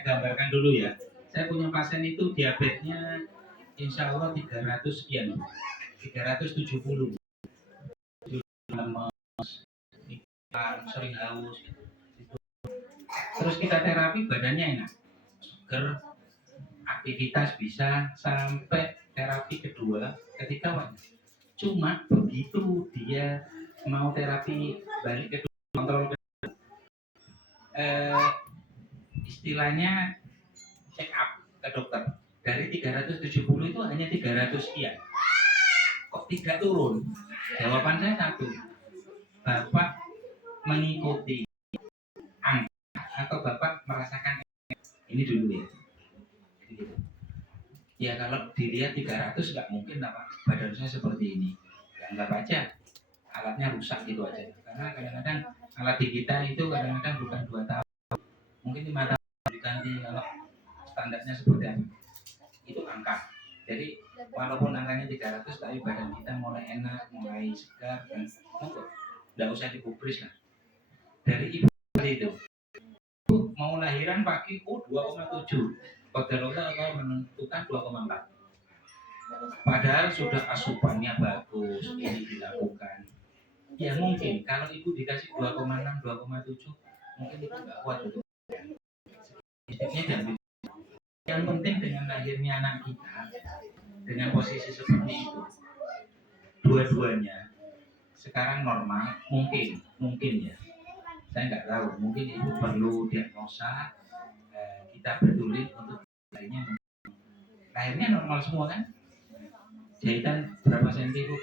gambarkan dulu ya. Saya punya pasien itu diabetesnya insya Allah 300 sekian, 370. Lemes, sering haus. Terus kita terapi badannya enak, seger, aktivitas bisa sampai terapi kedua, ketiga wajar. Cuma begitu dia mau terapi balik kedua, kontrol kedua, istilahnya check up ke dokter, dari 370 itu hanya 300 sekian, kok tidak turun? Jawaban saya satu, Bapak mengikuti angka atau Bapak merasakan ini dulu ya. Gitu. Ya kalau dilihat 300 nggak mungkin lah Pak, badan saya seperti ini, ya anggap aja alatnya rusak gitu aja, karena kadang-kadang alat di kita itu kadang-kadang bukan 2 tahun, mungkin 5 tahun diganti kalau standarnya seperti apa. Itu angka. Jadi walaupun angkanya 300 tapi badan kita mulai enak, mulai segar dan monggo, nggak usah digubris lah. Dari ibu itu mau lahiran pagi 2,7, dokter kalau menentukan 2,4. Padahal sudah asupannya bagus, ini dilakukan. Ya mungkin kalau ibu dikasih 2,6, 2,7 mungkin ibu nggak kuat untuk dan yang penting dengan lahirnya anak kita dengan posisi seperti itu, dua-duanya sekarang normal, mungkin ya, saya nggak tahu, mungkin ibu perlu diagnosa, kita betulin untuk lahirnya normal semua kan, jahitan berapa senti Bu?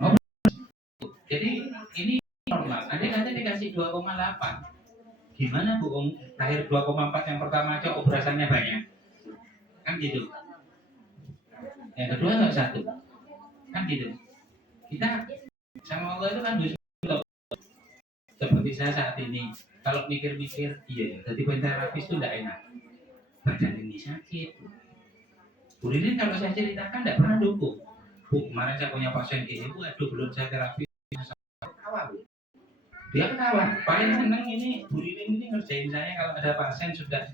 Oh, jadi ini normal. Andai dikasih 2,8, gimana Bu? Lahir 2,4 yang pertama aja operasinya banyak, kan gitu. Yang kedua nggak 1, kan gitu. Kita sama Allah itu kan seperti saya saat ini. Kalau mikir-mikir, iya, jadi penterapis itu nggak enak. Badan ini sakit. Bu Ririn kalau saya ceritakan nggak pernah dukung. Bu, kemarin saya punya pasien ini, Bu, aduh belum saya terapi. Ketawa, Bu. Dia ketawa. Paling seneng ini, Bu Ririn ini ngerjain saya kalau ada pasien sudah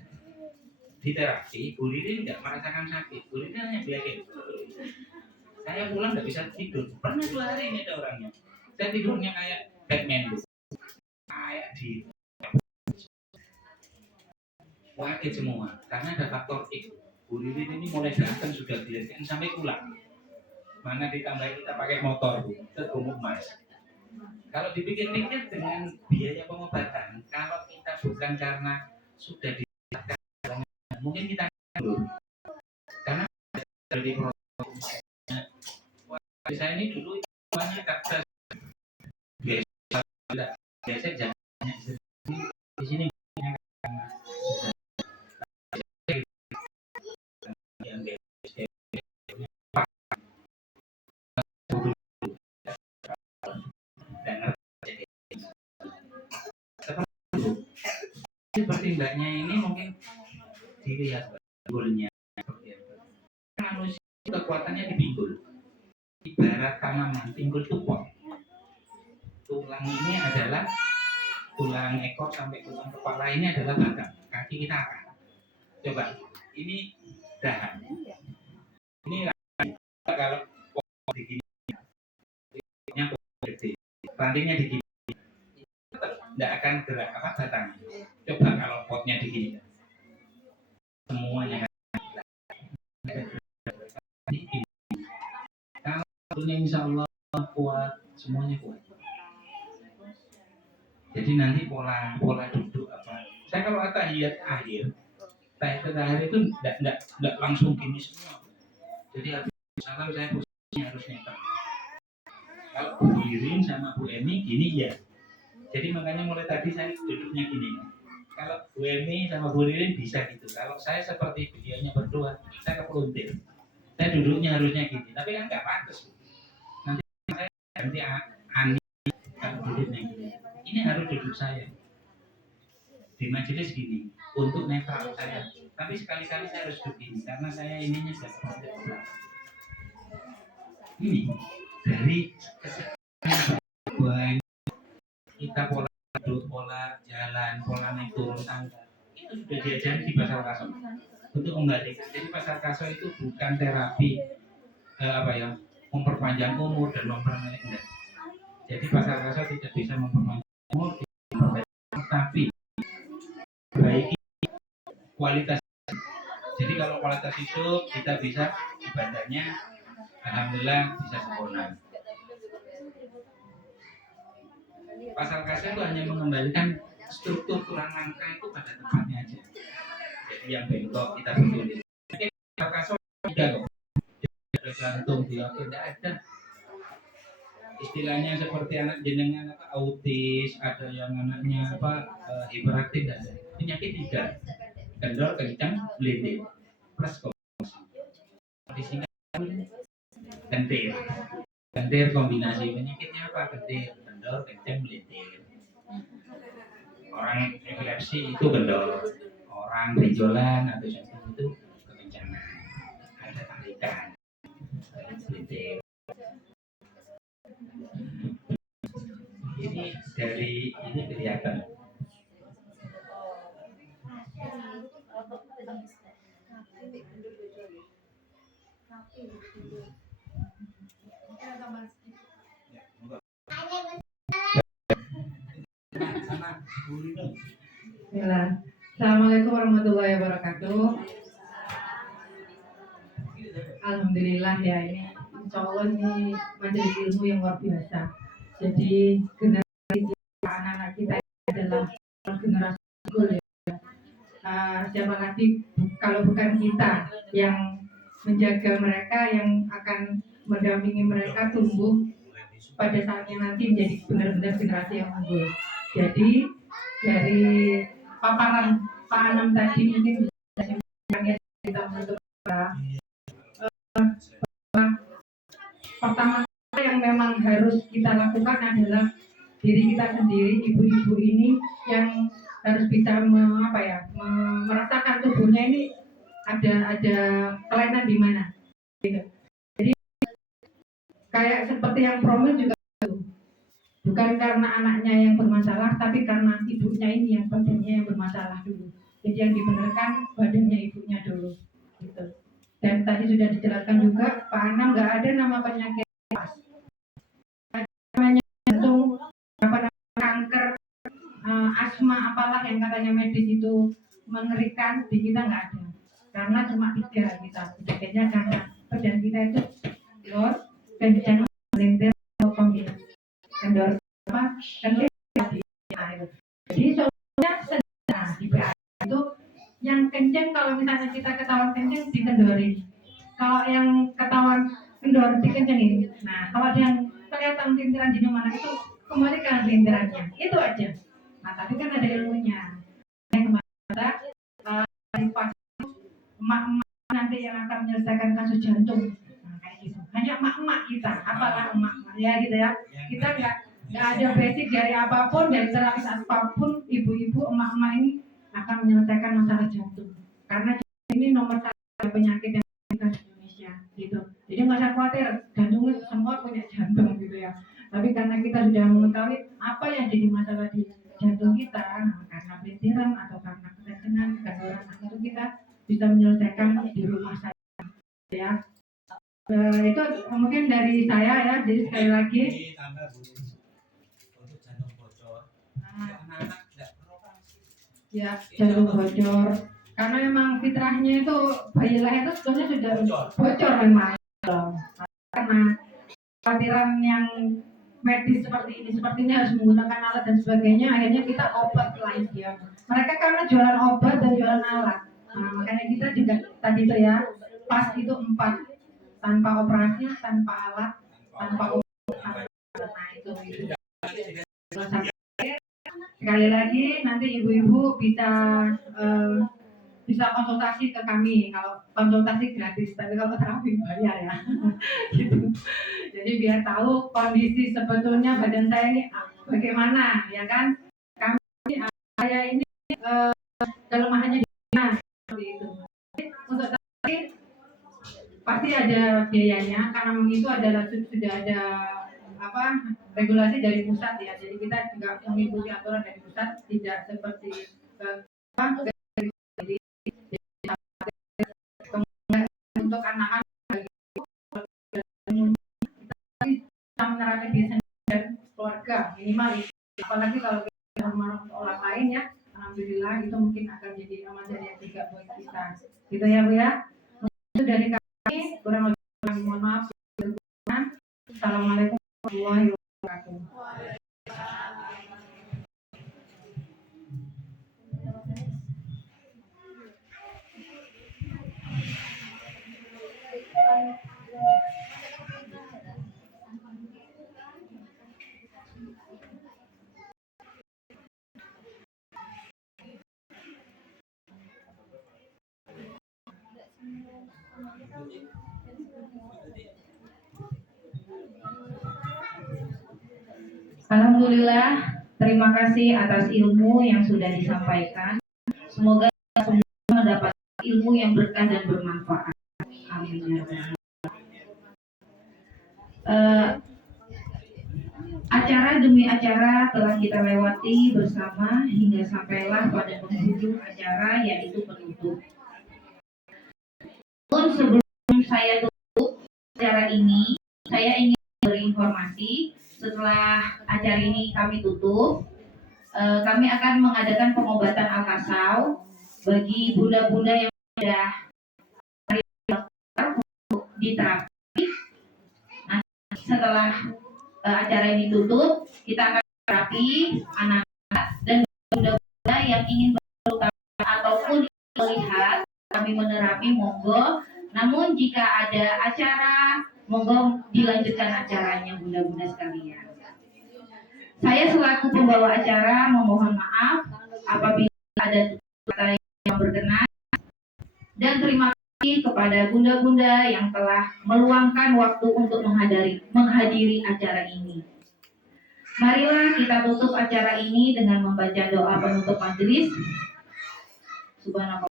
diterapi, Bu Ririn nggak merasakan sakit. Bu Ririn hanya biakin. Saya pulang nggak bisa tidur. Pernah 2 hari ini ada orangnya. Saya tidurnya kayak Batman, Bu. Kayak di wakil semua. Karena ada faktor X. Bu Ririn ini mulai datang sudah dilihatkan sampai pulang. Mana ditambah kita pakai motor, Bu, tergumuk Mas. Kalau dipikir-pikir dengan biaya pengobatan, kalau kita bukan karena sudah dilihatkan, mungkin kita belum. Karena dari saya ini dulu banyak kakak biasa jangan di sini seperti mbaknya ini mungkin dilihat pinggulnya seperti apa. Manusia kekuatannya di pinggul, ibarat tanaman, pinggul itu pot. Tulang ini adalah tulang ekor sampai tulang kepala ini adalah batang, kaki kita akan. Coba, ini dahan. Ini kalau pohon begini, rantingnya digini, tidak akan gerak apa batang. Coba kalau potnya digini, semuanya kan. Kalau insya Allah kuat, semuanya kuat. Jadi nanti pola duduk apa? Saya kalau tahiyat akhir itu tidak langsung gini semua. Jadi habis salam saya posisinya harus netral. Kalau Bu Ririn sama Bu Emi gini ya. Jadi makanya mulai tadi saya duduknya gini. Kalau Bu Emi sama Bu Ririn bisa gitu. Kalau saya seperti videonya berdua, saya kepeluntir. Saya duduknya harusnya gini. Tapi kan nggak pantas. Nanti saya ganti Ani kalau duduknya gini. Ini harus duduk saya di majelis gini untuk netral saya. Tapi sekali-kali saya harus duduk gini karena saya ininya sudah seperti ini dari buat kita pola duduk, pola jalan, pola naik turun tangga itu sudah diajari di pasar kaso untuk kembalikan. Jadi pasar kaso itu bukan terapi memperpanjang umur dan memperpanjang enggak. Jadi pasar kaso tidak bisa memperpanjang umur, tapi baik kualitas. Jadi kalau kualitas hidup kita bisa ibadahnya alhamdulillah bisa sempurna. Pasal kasar itu hanya mengembalikan struktur tulang rangka itu pada tempatnya aja. Jadi yang bengkok kita betulin. Pasal kasar tidak kok. Ada jantung dia tidak ada. Istilahnya seperti anak jenengan autis, ada yang anaknya hiperaktif dan penyakit tiga. Kendor, kencang, melintir, plus kondisinya kentir kombinasi penyakitnya apa? Kentir, kendor, kencang, melintir. Orang epilepsi itu kendor, orang benjolan atau jantung itu kekencangan, ada tarikan, melintir. Ini dari ini kelihatan. Assalamualaikum warahmatullahi wabarakatuh. Alhamdulillah ya, ini insya Allah ini majelis ilmu yang luar biasa. Jadi generasi anak-anak kita adalah generasi unggul ya. Siapa lagi kalau bukan kita yang menjaga mereka, yang akan mendampingi mereka tumbuh pada saatnya nanti menjadi benar-benar generasi yang unggul. Jadi dari paparan Pak Anam tadi mungkin bisa kita menutup pertama yang memang harus kita lakukan adalah diri kita sendiri, ibu-ibu ini yang harus bisa merasakan tubuhnya ini ada kelainan di mana. Gitu. Jadi kayak seperti yang Promil juga bukan karena anaknya yang bermasalah, tapi karena ibunya ini yang badannya yang bermasalah dulu. Jadi yang dibenarkan badannya ibunya dulu. Gitu. Dan tadi sudah dijelaskan juga, Pak Anam nggak ada nama penyakit pas. Namanya jantung, kanker, asma, apalah yang katanya medis itu mengerikan, di kita nggak ada. Karena cuma 3 kita. Penyakitnya karena badan kita itu lor, kencang, melintir, kombinasi. Kendor kentir jadi soalnya sederhana di PA itu yang kenceng, kalau misalnya kita ketahuan kenceng dikendorin, kalau yang ketahuan kendor dikencengin. Nah kalau ada yang kelihatan lintiran di mana itu kembalikan lintirannya, itu aja. Nah tapi kan ada ilmunya yang kemana emak-emak nanti yang akan menyelesaikan kasus jantung. Hanya emak-emak kita, apalah emak-emak ya gitu ya. Kita nggak ada basic dari apapun, dari terapi apapun, ibu-ibu, emak-emak ini akan menyelesaikan masalah jantung. Karena ini nomor 1 penyakit yang ada di Indonesia, gitu. Jadi nggak usah khawatir, jantung semua punya jantung gitu ya. Tapi karena kita sudah mengetahui apa yang jadi masalah di jantung yang di rumah saya ya. Itu mungkin dari saya ya. Jadi sekali lagi Ini tambah Bu, untuk jantung bocor. Anak-anak nggak beroperasi. ya jantung bocor karena memang fitrahnya itu bayi lahir itu sebetulnya sudah bocor memang karena kekhawatiran yang medis seperti ini harus menggunakan alat dan sebagainya, akhirnya kita obat lain dia. Mereka karena jualan obat dan jualan alat, nah, makanya kita juga tadi itu ya pas itu 4 tanpa operasi, tanpa alat, tanpa obat. Nah itu. Sekali lagi nanti ibu-ibu bisa konsultasi ke kami. Kalau konsultasi gratis, tapi kalau terapi bayar ya. Gitu. Jadi biar tahu kondisi sebetulnya badan saya ini bagaimana, ya kan? Saya ini kelemahannya di mana? Seperti itu. Untuk terapi pasti ada biayanya karena itu adalah sudah ada regulasi dari pusat ya. Jadi kita juga mengikuti aturan dari pusat, tidak seperti untuk anak-anak kita menerapkan diri dan keluarga minimal itu. Apalagi kalau kita orang lain ya, alhamdulillah itu mungkin akan jadi ramadan yang juga buat kita. Gitu ya Bu ya. Itu dari kami, kurang lebih mohon maaf. Assalamualaikum warahmatullahi wabarakatuh. Alhamdulillah, terima kasih atas ilmu yang sudah disampaikan. Semoga semua mendapat ilmu yang berkah dan bermanfaat. Amin ya rabbal alamin. Acara demi acara telah kita lewati bersama hingga sampailah pada penghujung acara, yaitu penutup. Sebelum saya tutup acara ini, saya ingin berinformasi. Setelah acara ini kami tutup, kami akan mengadakan pengobatan al-kasau bagi bunda-bunda yang sudah untuk diterapi. Nah, setelah acara ini tutup, kita akan terapi anak-anak dan bunda-bunda yang ingin berterapi ataupun melihat kami menerapi, monggo. Namun jika ada acara, monggo dilanjutkan acaranya bunda-bunda sekalian. Saya selaku pembawa acara memohon maaf apabila ada kata yang berkenan, dan terima kasih kepada bunda-bunda yang telah meluangkan waktu untuk menghadiri acara ini. Marilah kita tutup acara ini dengan membaca doa penutup majelis. Subhanallah.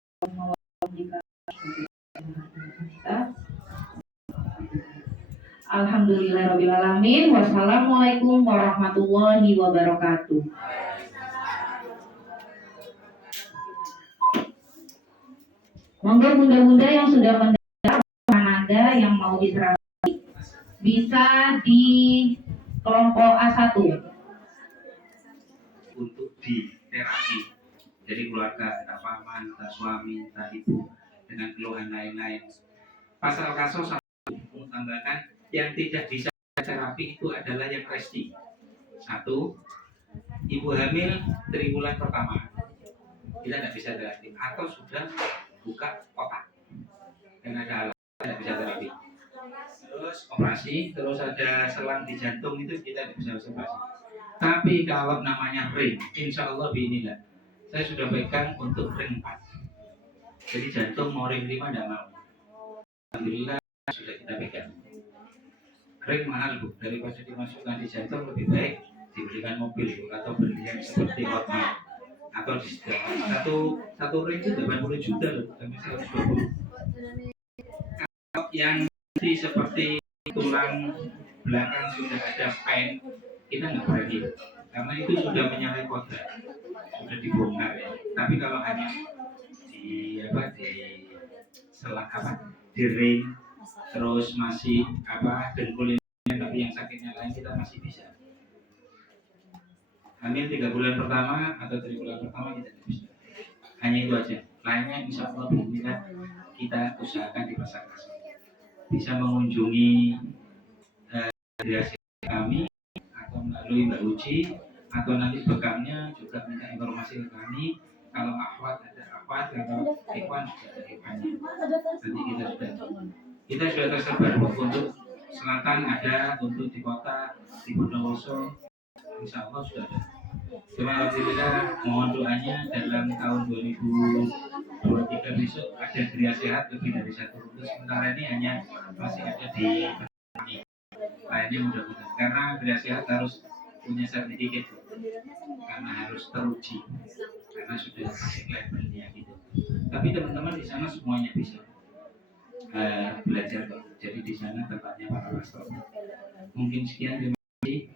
Alhamdulillahirrabbilalamin. Wassalamualaikum warahmatullahi wabarakatuh. Monggo bunda-bunda yang sudah mendengar Anda yang mau diterapi bisa di kelompok A1 untuk di terapi. Jadi keluarga, entah paman, entah suami, entah ibu dengan keluhan lain-lain. Pasal kasus menambahkan yang tidak bisa terapi itu adalah yang resti. 1, ibu hamil 3 bulan pertama kita tidak bisa terapi, atau sudah buka kotak dan ada alat tidak bisa terapi. Terus operasi, terus ada selang di jantung itu kita tidak bisa operasi. Tapi kalau namanya ring, insya Allah beginilah. Saya sudah pegang untuk ring 4. Jadi jantung mau ring 5 tidak mau. Alhamdulillah sudah kita pegang. Ring mahal Bu, daripada dimasukkan di jantung lebih baik diberikan mobil Bu, atau beli yang seperti Hotmart atau di satu ring itu 80 juta loh, sampai 120. Kalau yang seperti tulang belakang sudah ada pen, kita nggak berani karena itu sudah menyalahi kodrat, sudah dibongkar ya. Tapi kalau hanya di selang dering, terus masih dengkul ini, tapi yang sakitnya lain kita masih bisa. Hamil 3 bulan pertama atau 3 bulan pertama kita tidak bisa. Hanya itu aja. Lainnya insya Allah kita usahakan di pasar kasih. Bisa mengunjungi hasil kami atau melalui Mbak Uci, atau nanti bekamnya juga minta informasi ke kami. Kalau akhwat ada akhwat, kalau ikhwan juga ada ikhwannya. Nanti kita sudah tersebar untuk selatan ada, untuk di kota di Bondowoso insya Allah sudah ada. Cuma alhamdulillah mohon doanya dalam tahun 2023 besok ada geria sehat lebih dari 1 rute. Sementara ini hanya masih ada di lainnya mudah-mudahan, karena geria sehat harus punya sertifikat, karena harus teruji, karena sudah pakai labelnya gitu. Tapi teman-teman di sana semuanya bisa belajar kok. Jadi di sana tempatnya para pastor. Mungkin sekian, terima kasih.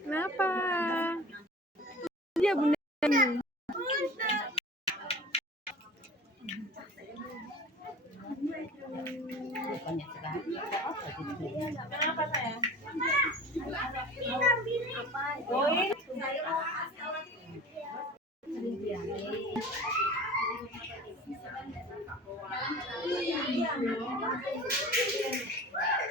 Kenapa? Iya bunda. Kenapa saya? Karena jalannya nggak sering,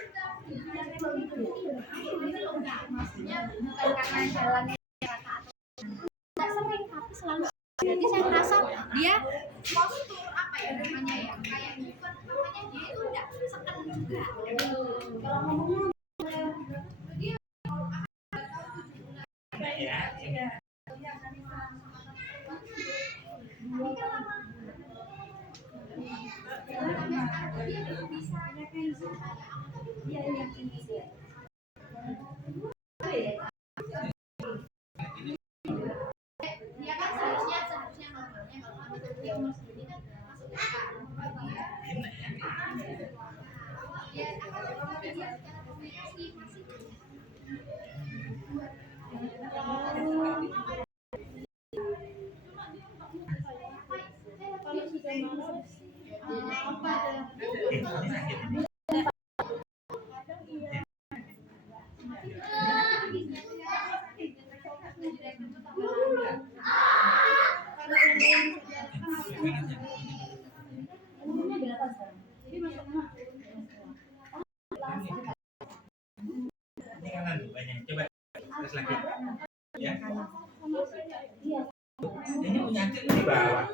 tapi selalu. Jadi saya merasa dia postur apa ya namanya ya, kayak bukan namanya dia itu nggak seken juga. Kalau ngomong dia dia kan seharusnya normalnya kalau dia umur segini kan masuk akal. Ya akan tetapi dia secara komunikasi masih kalau sudah malam apa Ini kanan banyak. Coba terus lagi. Ya. Ini penyakit di bawah.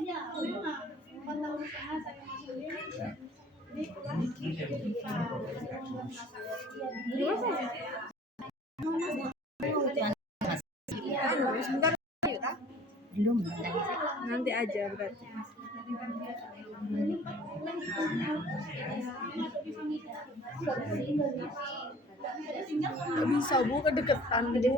Iya, memang 4 tahun setengah saya masukin di kelas. Belum. Nanti aja berarti. Nggak bisa bu, kedeketan bu.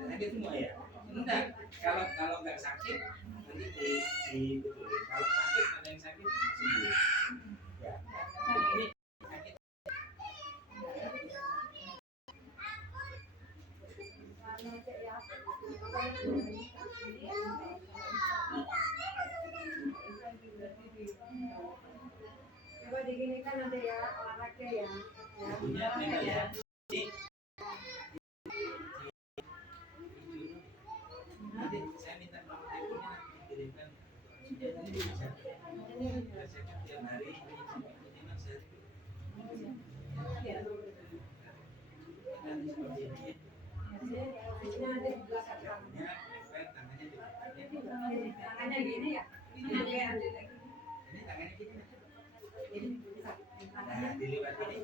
Sakit semua ya? Enggak. Kalau nggak sakit nanti dibetulin. Kalau sakit ada yang sakit sembuh. Ya. Ini sakit. Coba diginikan nanti ya, olahraga ya. Punya memang ya. Nanti saya minta nomornya dikirimkan. Ini bisa. Saya tiap hari ini mas nanti seperti ini. Tangannya Tangannya gini ya. ini tangannya gini. Nah, dilipat ini.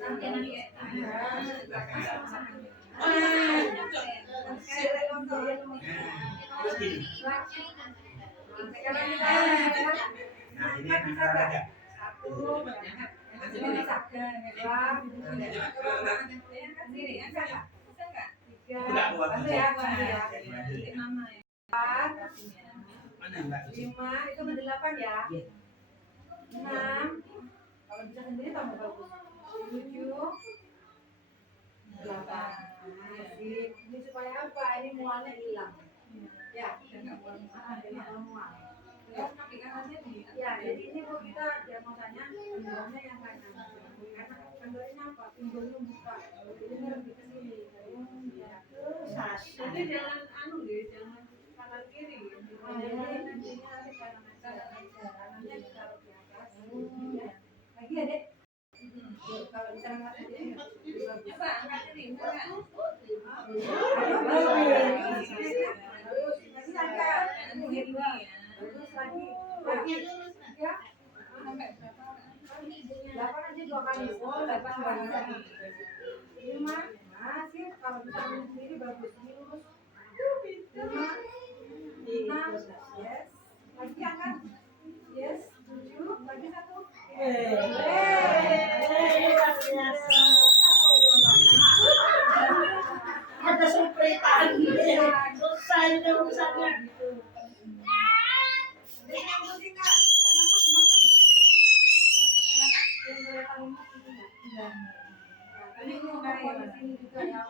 Terus gini. Nah, ini olahraga. Enggak kuat. Mana Mbak? 5 itu ke 8 ya. 6. Kalau bisa sendiri tambah bagus. 7. 8. Sip. Ini supaya apa? Ini mualnya hilang. Ya, enggak mual. Ya, jadi ini Bu kita diagnosanya pinggulnya yang kanan. Karena kendalanya apa? Pinggulnya buka. Jadi lebih ke sini. Ya. Jadi jangan jangan kanan kiri. Jadi nantinya kanan aja. Kanannya ditaruh di atas. Ya. Lagi ya, Dek? Kalau bisa angkat aja ya. Coba angkat ini, enggak? Bagus lagi. Ya. Sampai berapa? 8 aja 2 kali. Oh, 8 kali. 5. Sip. Kalau bisa sendiri bagus. Ini lurus. 5. 6. Yes. Lagi angkat. Yes. 7. Lagi 1. Ada supritan. Selesai deh urusannya. Ini mau di sini juga ya.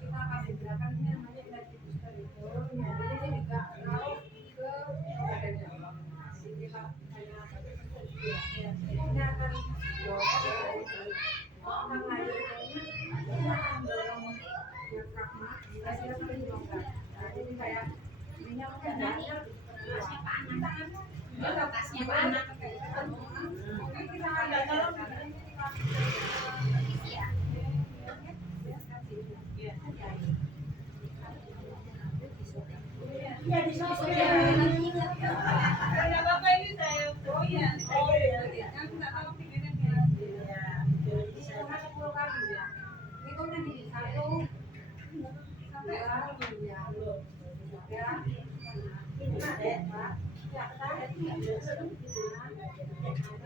Kita kasih gerakan ini namanya electric booster itu. Jadi ini juga kalau ke badan. Jadi kita ini akan orang lain ini akan dorong diafragma. Kita sering longgar. Jadi kayak ini mungkin ada Lokasinya Pak Anak. kita ada Ya di sosial. Karena Bapak ini saya goyang. Oh iya. Aku nggak tahu pikirannya. Cuma 10 kali ya. Ini kok nanti 1 sampai ya. Ya. Ini ada Pak. Ya, saya tidak bisa.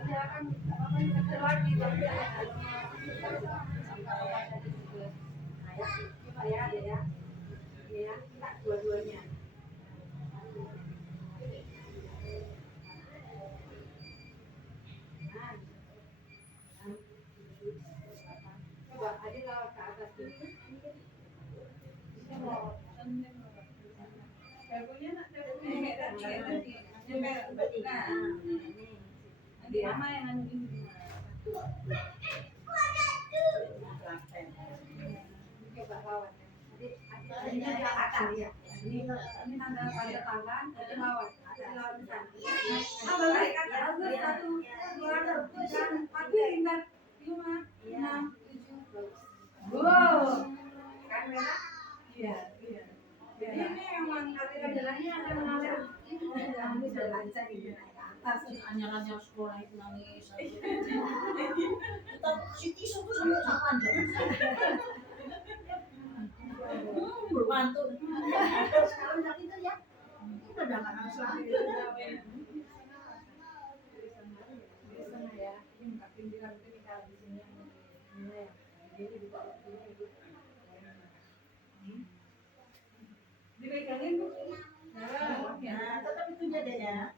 Dia akan apa lagi tapi ya ya. Ya, kita dua-duanya. Coba Adil ke atas dulu. Dagunya nak dagunya kayak tadi. Yang kayak nah. Nanti mama yang anu ini. Coba lawan. Jadi ini dia akar ya. Ini tanda pada tangan, jadi lawan. Jadi lawan di sana. Balik bagus 1, 2, 3, 4, 5, 6, 7. Wow. Kan merah? Iya. Jadi ini memang aliran-alirannya akan mengalir. Yang bisa lancar gitu naik ke atas. Anyar-anyar sekolah itu nangis. Kita si tisu tuh sama aja. Berbantu. Sekarang udah gitu ya. Udah nggak nangis lagi. Di sana ya. Ini buka pinggiran ketika di sini yang ini ya. Jadi buka waktunya itu. Dipegangin Bu. Nah, tetap itu aja deh ya.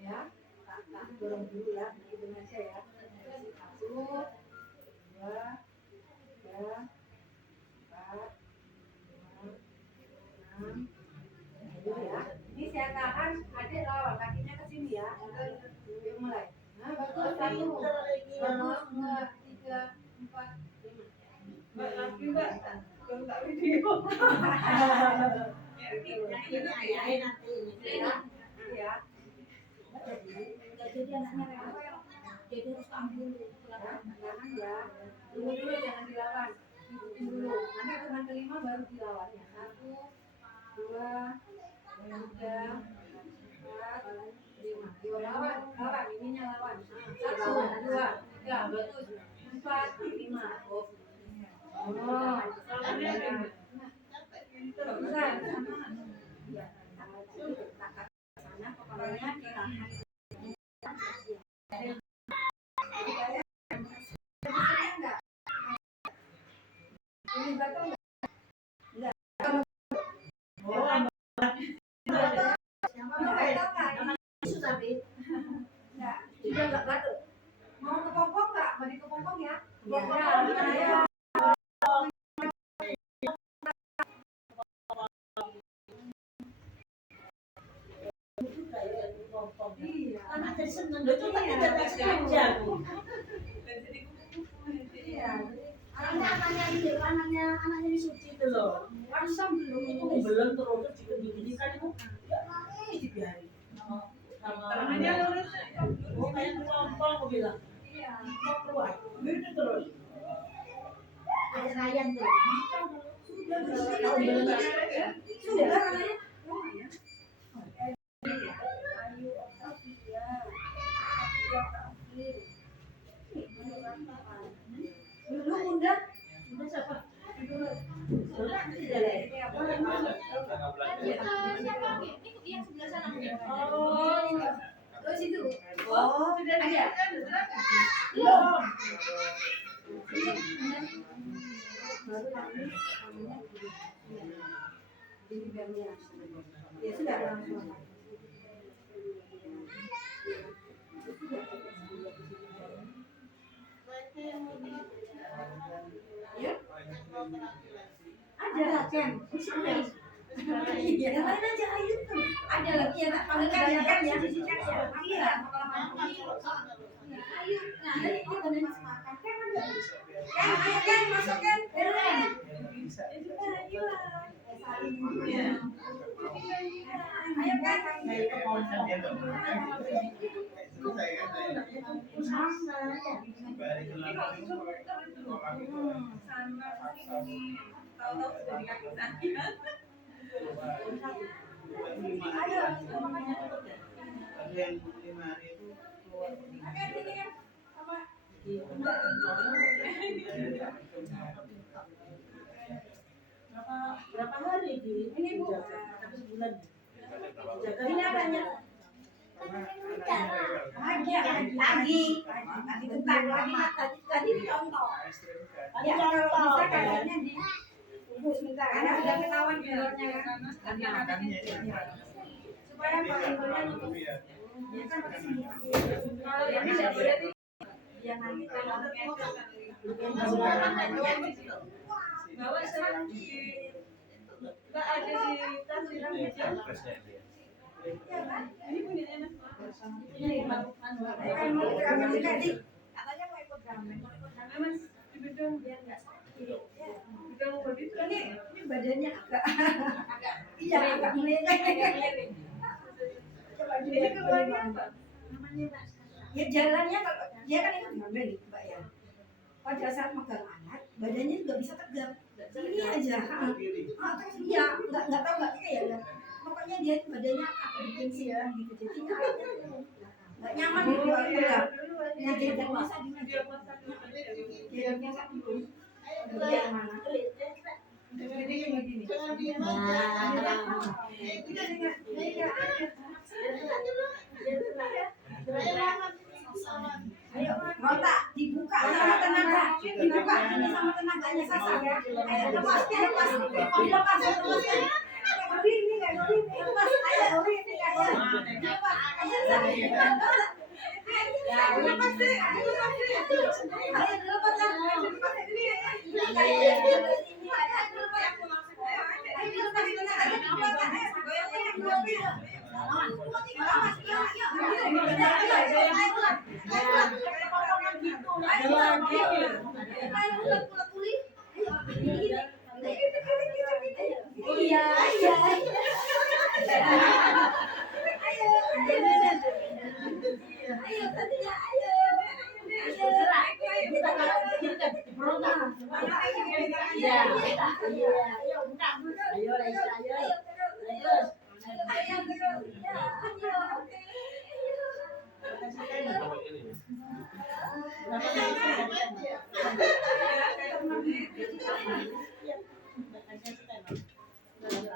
Ya. Tak dorong dulu ya. Gitu aja ya. 1, 2, 3, 4, 5, 6, ya. Ini saya tahan, adik lawan kakinya ke sini ya. Yuk mulai. Nah, bagus 1, 2, 3, 4, 5. Mbak lagi Mbak, kalau tak video. Ini ayahnya nanti ini. Ya. Jadi anaknya rela. Jadi harus ambil Jangan ya. Dulu jangan dilawan. Ikutin dulu. Nanti dengan kelima baru dilawan ya. 1, 2, 3, 4, 5. Yuk lawan. Ininya lawan. 1, 2, 3, bagus. 4, 5. Oh. Bisa. Ya. Sana kepalanya ditahan. Ini batal enggak? Enggak. Sudah enggak batal. Mau ke Pompong enggak? Mau di ke Pompong ya? Ya. anak jadi seneng, itu kan tidak sengaja. Iya. Anaknya Suci itu loh. Langsung belum. Itu belum terus digini kan itu nggak nangis dibiarin. Tangannya lurus. Oh kayak kelompok aku bilang. Iya. Mau keluar. Gitu terus. Ada Ryan tuh. Sudah. Dulu udah siapa? Sudah tidak ada. Siapa? Ini yang sebelah sana. Oh, situ. Oh, sudah ada. Belum. Baru kami namanya jadi biar ya sudah langsung. Ya? Ada Ken. Iya, yang lain aja ayo tuh. Ada lagi ya, tak panggil kan ya. Iya, ayo. Nah, ini kita udah masuk makan. Kan ada. Kan, ayo kan masuk kan. Ayo kan. Tahu-tahu sudah di kaki saya. Ayo, makanya. Berapa hari di Ini Bu. Satu sebulan. Ini adanya. Lagi bentar tadi dicontoh. Ya kalau bisa kayaknya di tunggu sebentar karena sudah ketahuan filternya kan. Supaya filternya nutup. Ya kan pakai sini. Kalau ini tidak boleh ya nanti kalau bawa serang tak ada di tas siram gitu. Iya kan? Ini punyanya Mas. Punya Mas. Katanya mau ikut Mas, di bidang biar nggak sakit. Ya. bidang body Ini badannya agak iya agak miring. Coba ini dilihat keluarnya apa? namanya Mbak. Ya jalannya kalau dia kan itu ngambil nih Mbak ya. Pada saat megang anak, badannya juga bisa tegap. Ini aja. Terus dia nggak tahu nggak kayak ya. Pokoknya dia badannya agak bikin siang gitu. Jadi nggak nyaman gitu kalau tegap. Nah dia jangan masa di Dia masak dulu. dia masa dulu. Dia mana? Jadi kayak gini. Ayo, kontak dibuka sama tenaga, dibuka ini sama tenaganya Sasa ya. Ayo lepas, dilepas. Ori ini kan, Ori ini lepas. Ayo Ori ini kan ya. Lepas, ayo lepas. Ya, lepas deh, ayo lepas deh. Ayo dilepas lah.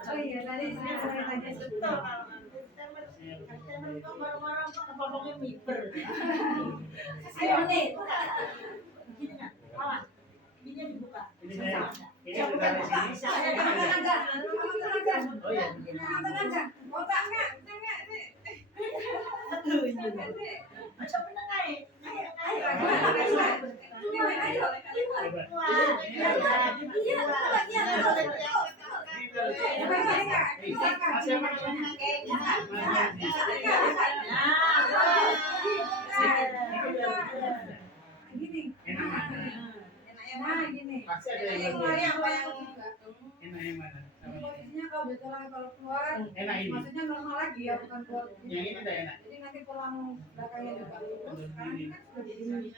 Oh iya, tadi saya tanya Betul. Ngomongnya miber. Ayo nih, Gini nggak? Awas. Ininya dibuka. Ini bukan di sini. saya sama tenaga. Oh iya. Sama tenaga. Otak enggak nih. Aduh, ini. Macam mana kayak? Ayo. Pasti ada yang enak yang mana? Posisinya kalau udah tulang kalau keluar, Enak ini. maksudnya normal lagi ya, bukan keluar. Yang ini udah enak. Jadi nanti tulang belakangnya juga lurus. Sekarang kan sudah begini.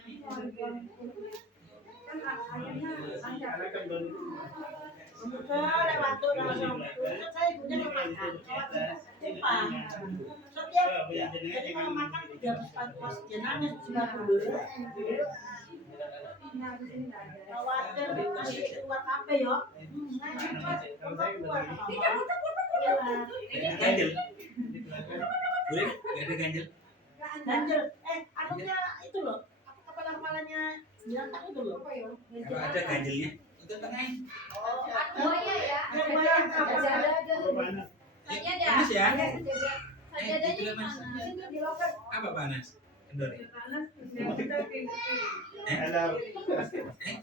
Tulang kan akhirnya lancar. Karena kan baru Lewat tuh langsung. Saya ibunya mau makan. Jepang. Setiap jadi kalau makan udah pas jenangnya sudah dulu. Nah, di sini nggak ada. Khawatir masih keluar kafe yo. kalau saya udah begini. Ganjel. Boleh? Gak ada ganjel. Ganjel. Anunya itu loh. Apa kepala-kepalanya binatang itu loh. Apa ya? Kalau ada ganjelnya, itu tengah. Buaya ya. Yang bayang apa? Ada. Kayaknya ada. Panas ya? Sajadahnya Itu di Mas. mana? Ini di loker. Apa panas? Kendor. Panas, yang kita kayak Halo.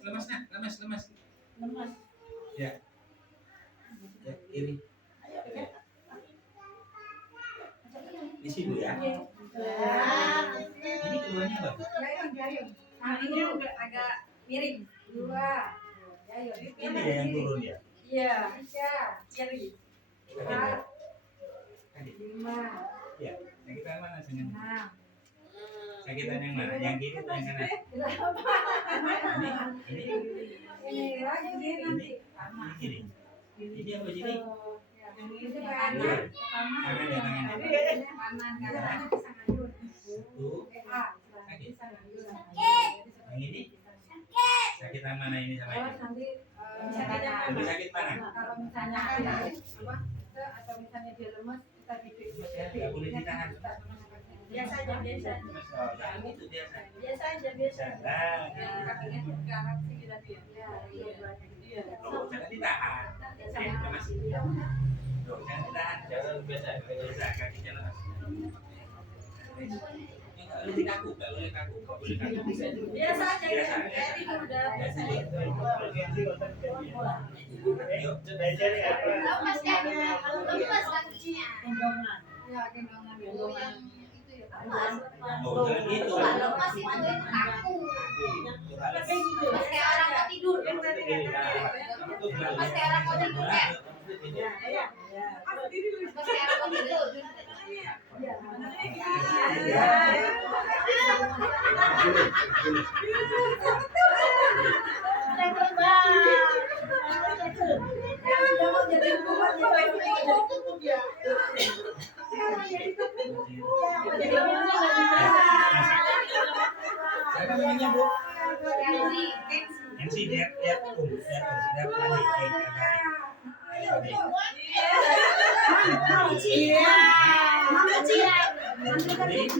Lemas nak, lemas. Lemas. Ya, ini. Di sini ya. Ini keluarnya apa? Jayun. Nah, ini agak miring. Dua. Jayun. Ini ya yang turun ya. Iya. Bisa. Kiri. Empat. Lima. Ya, sakitan mana sini? Enam. Sakitan yang mana? Yang kiri atau yang kanan? Ini lagi dia nanti. Ini kiri. Ini apa sini? Ini kanan. Pertama. Kanan ya, tangan. Kanan. Kanan bisa ngayun. Satu. Bisa ngayun. Yang ini? Sakitan mana ini sama ini? Terus nanti Lebih sakit mana? kalau misalnya ada apa atau misalnya dia lemas kita bidik. Nggak boleh ditahan. Biasa aja, biasa. Yang itu biasa. Biasa aja, biasa. Nah, Kakinya ke arah sini tadi ya. Iya. loh, jangan ditahan. Lemas. Loh, jangan ditahan. Jangan biasa. Biasa, kakinya lemas. Nggak boleh kaku, nggak boleh kaku. Nggak boleh kaku. Biasa aja ya. Biasa. Jadi udah biasa. Ayo. Lepas kakinya. Lepas kakinya. Gendongan. Ya, gendongan. Yang itu ya. Lepas. Oh, jangan gitu. Kalau lepas itu kaku. Kayak gitu. Mas Tera kok dulu ya? Mas Tera kok dulu? Siapa namanya, Bu? Kenzi. Nancy, lihat adik.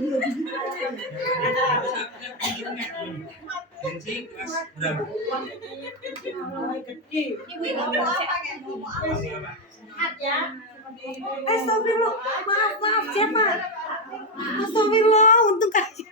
Nancy kelas berapa? Mulai gede. Ibu ngomong apa? Sehat ya. Astagfirullah, maaf siapa? Astagfirullah, untung kasih.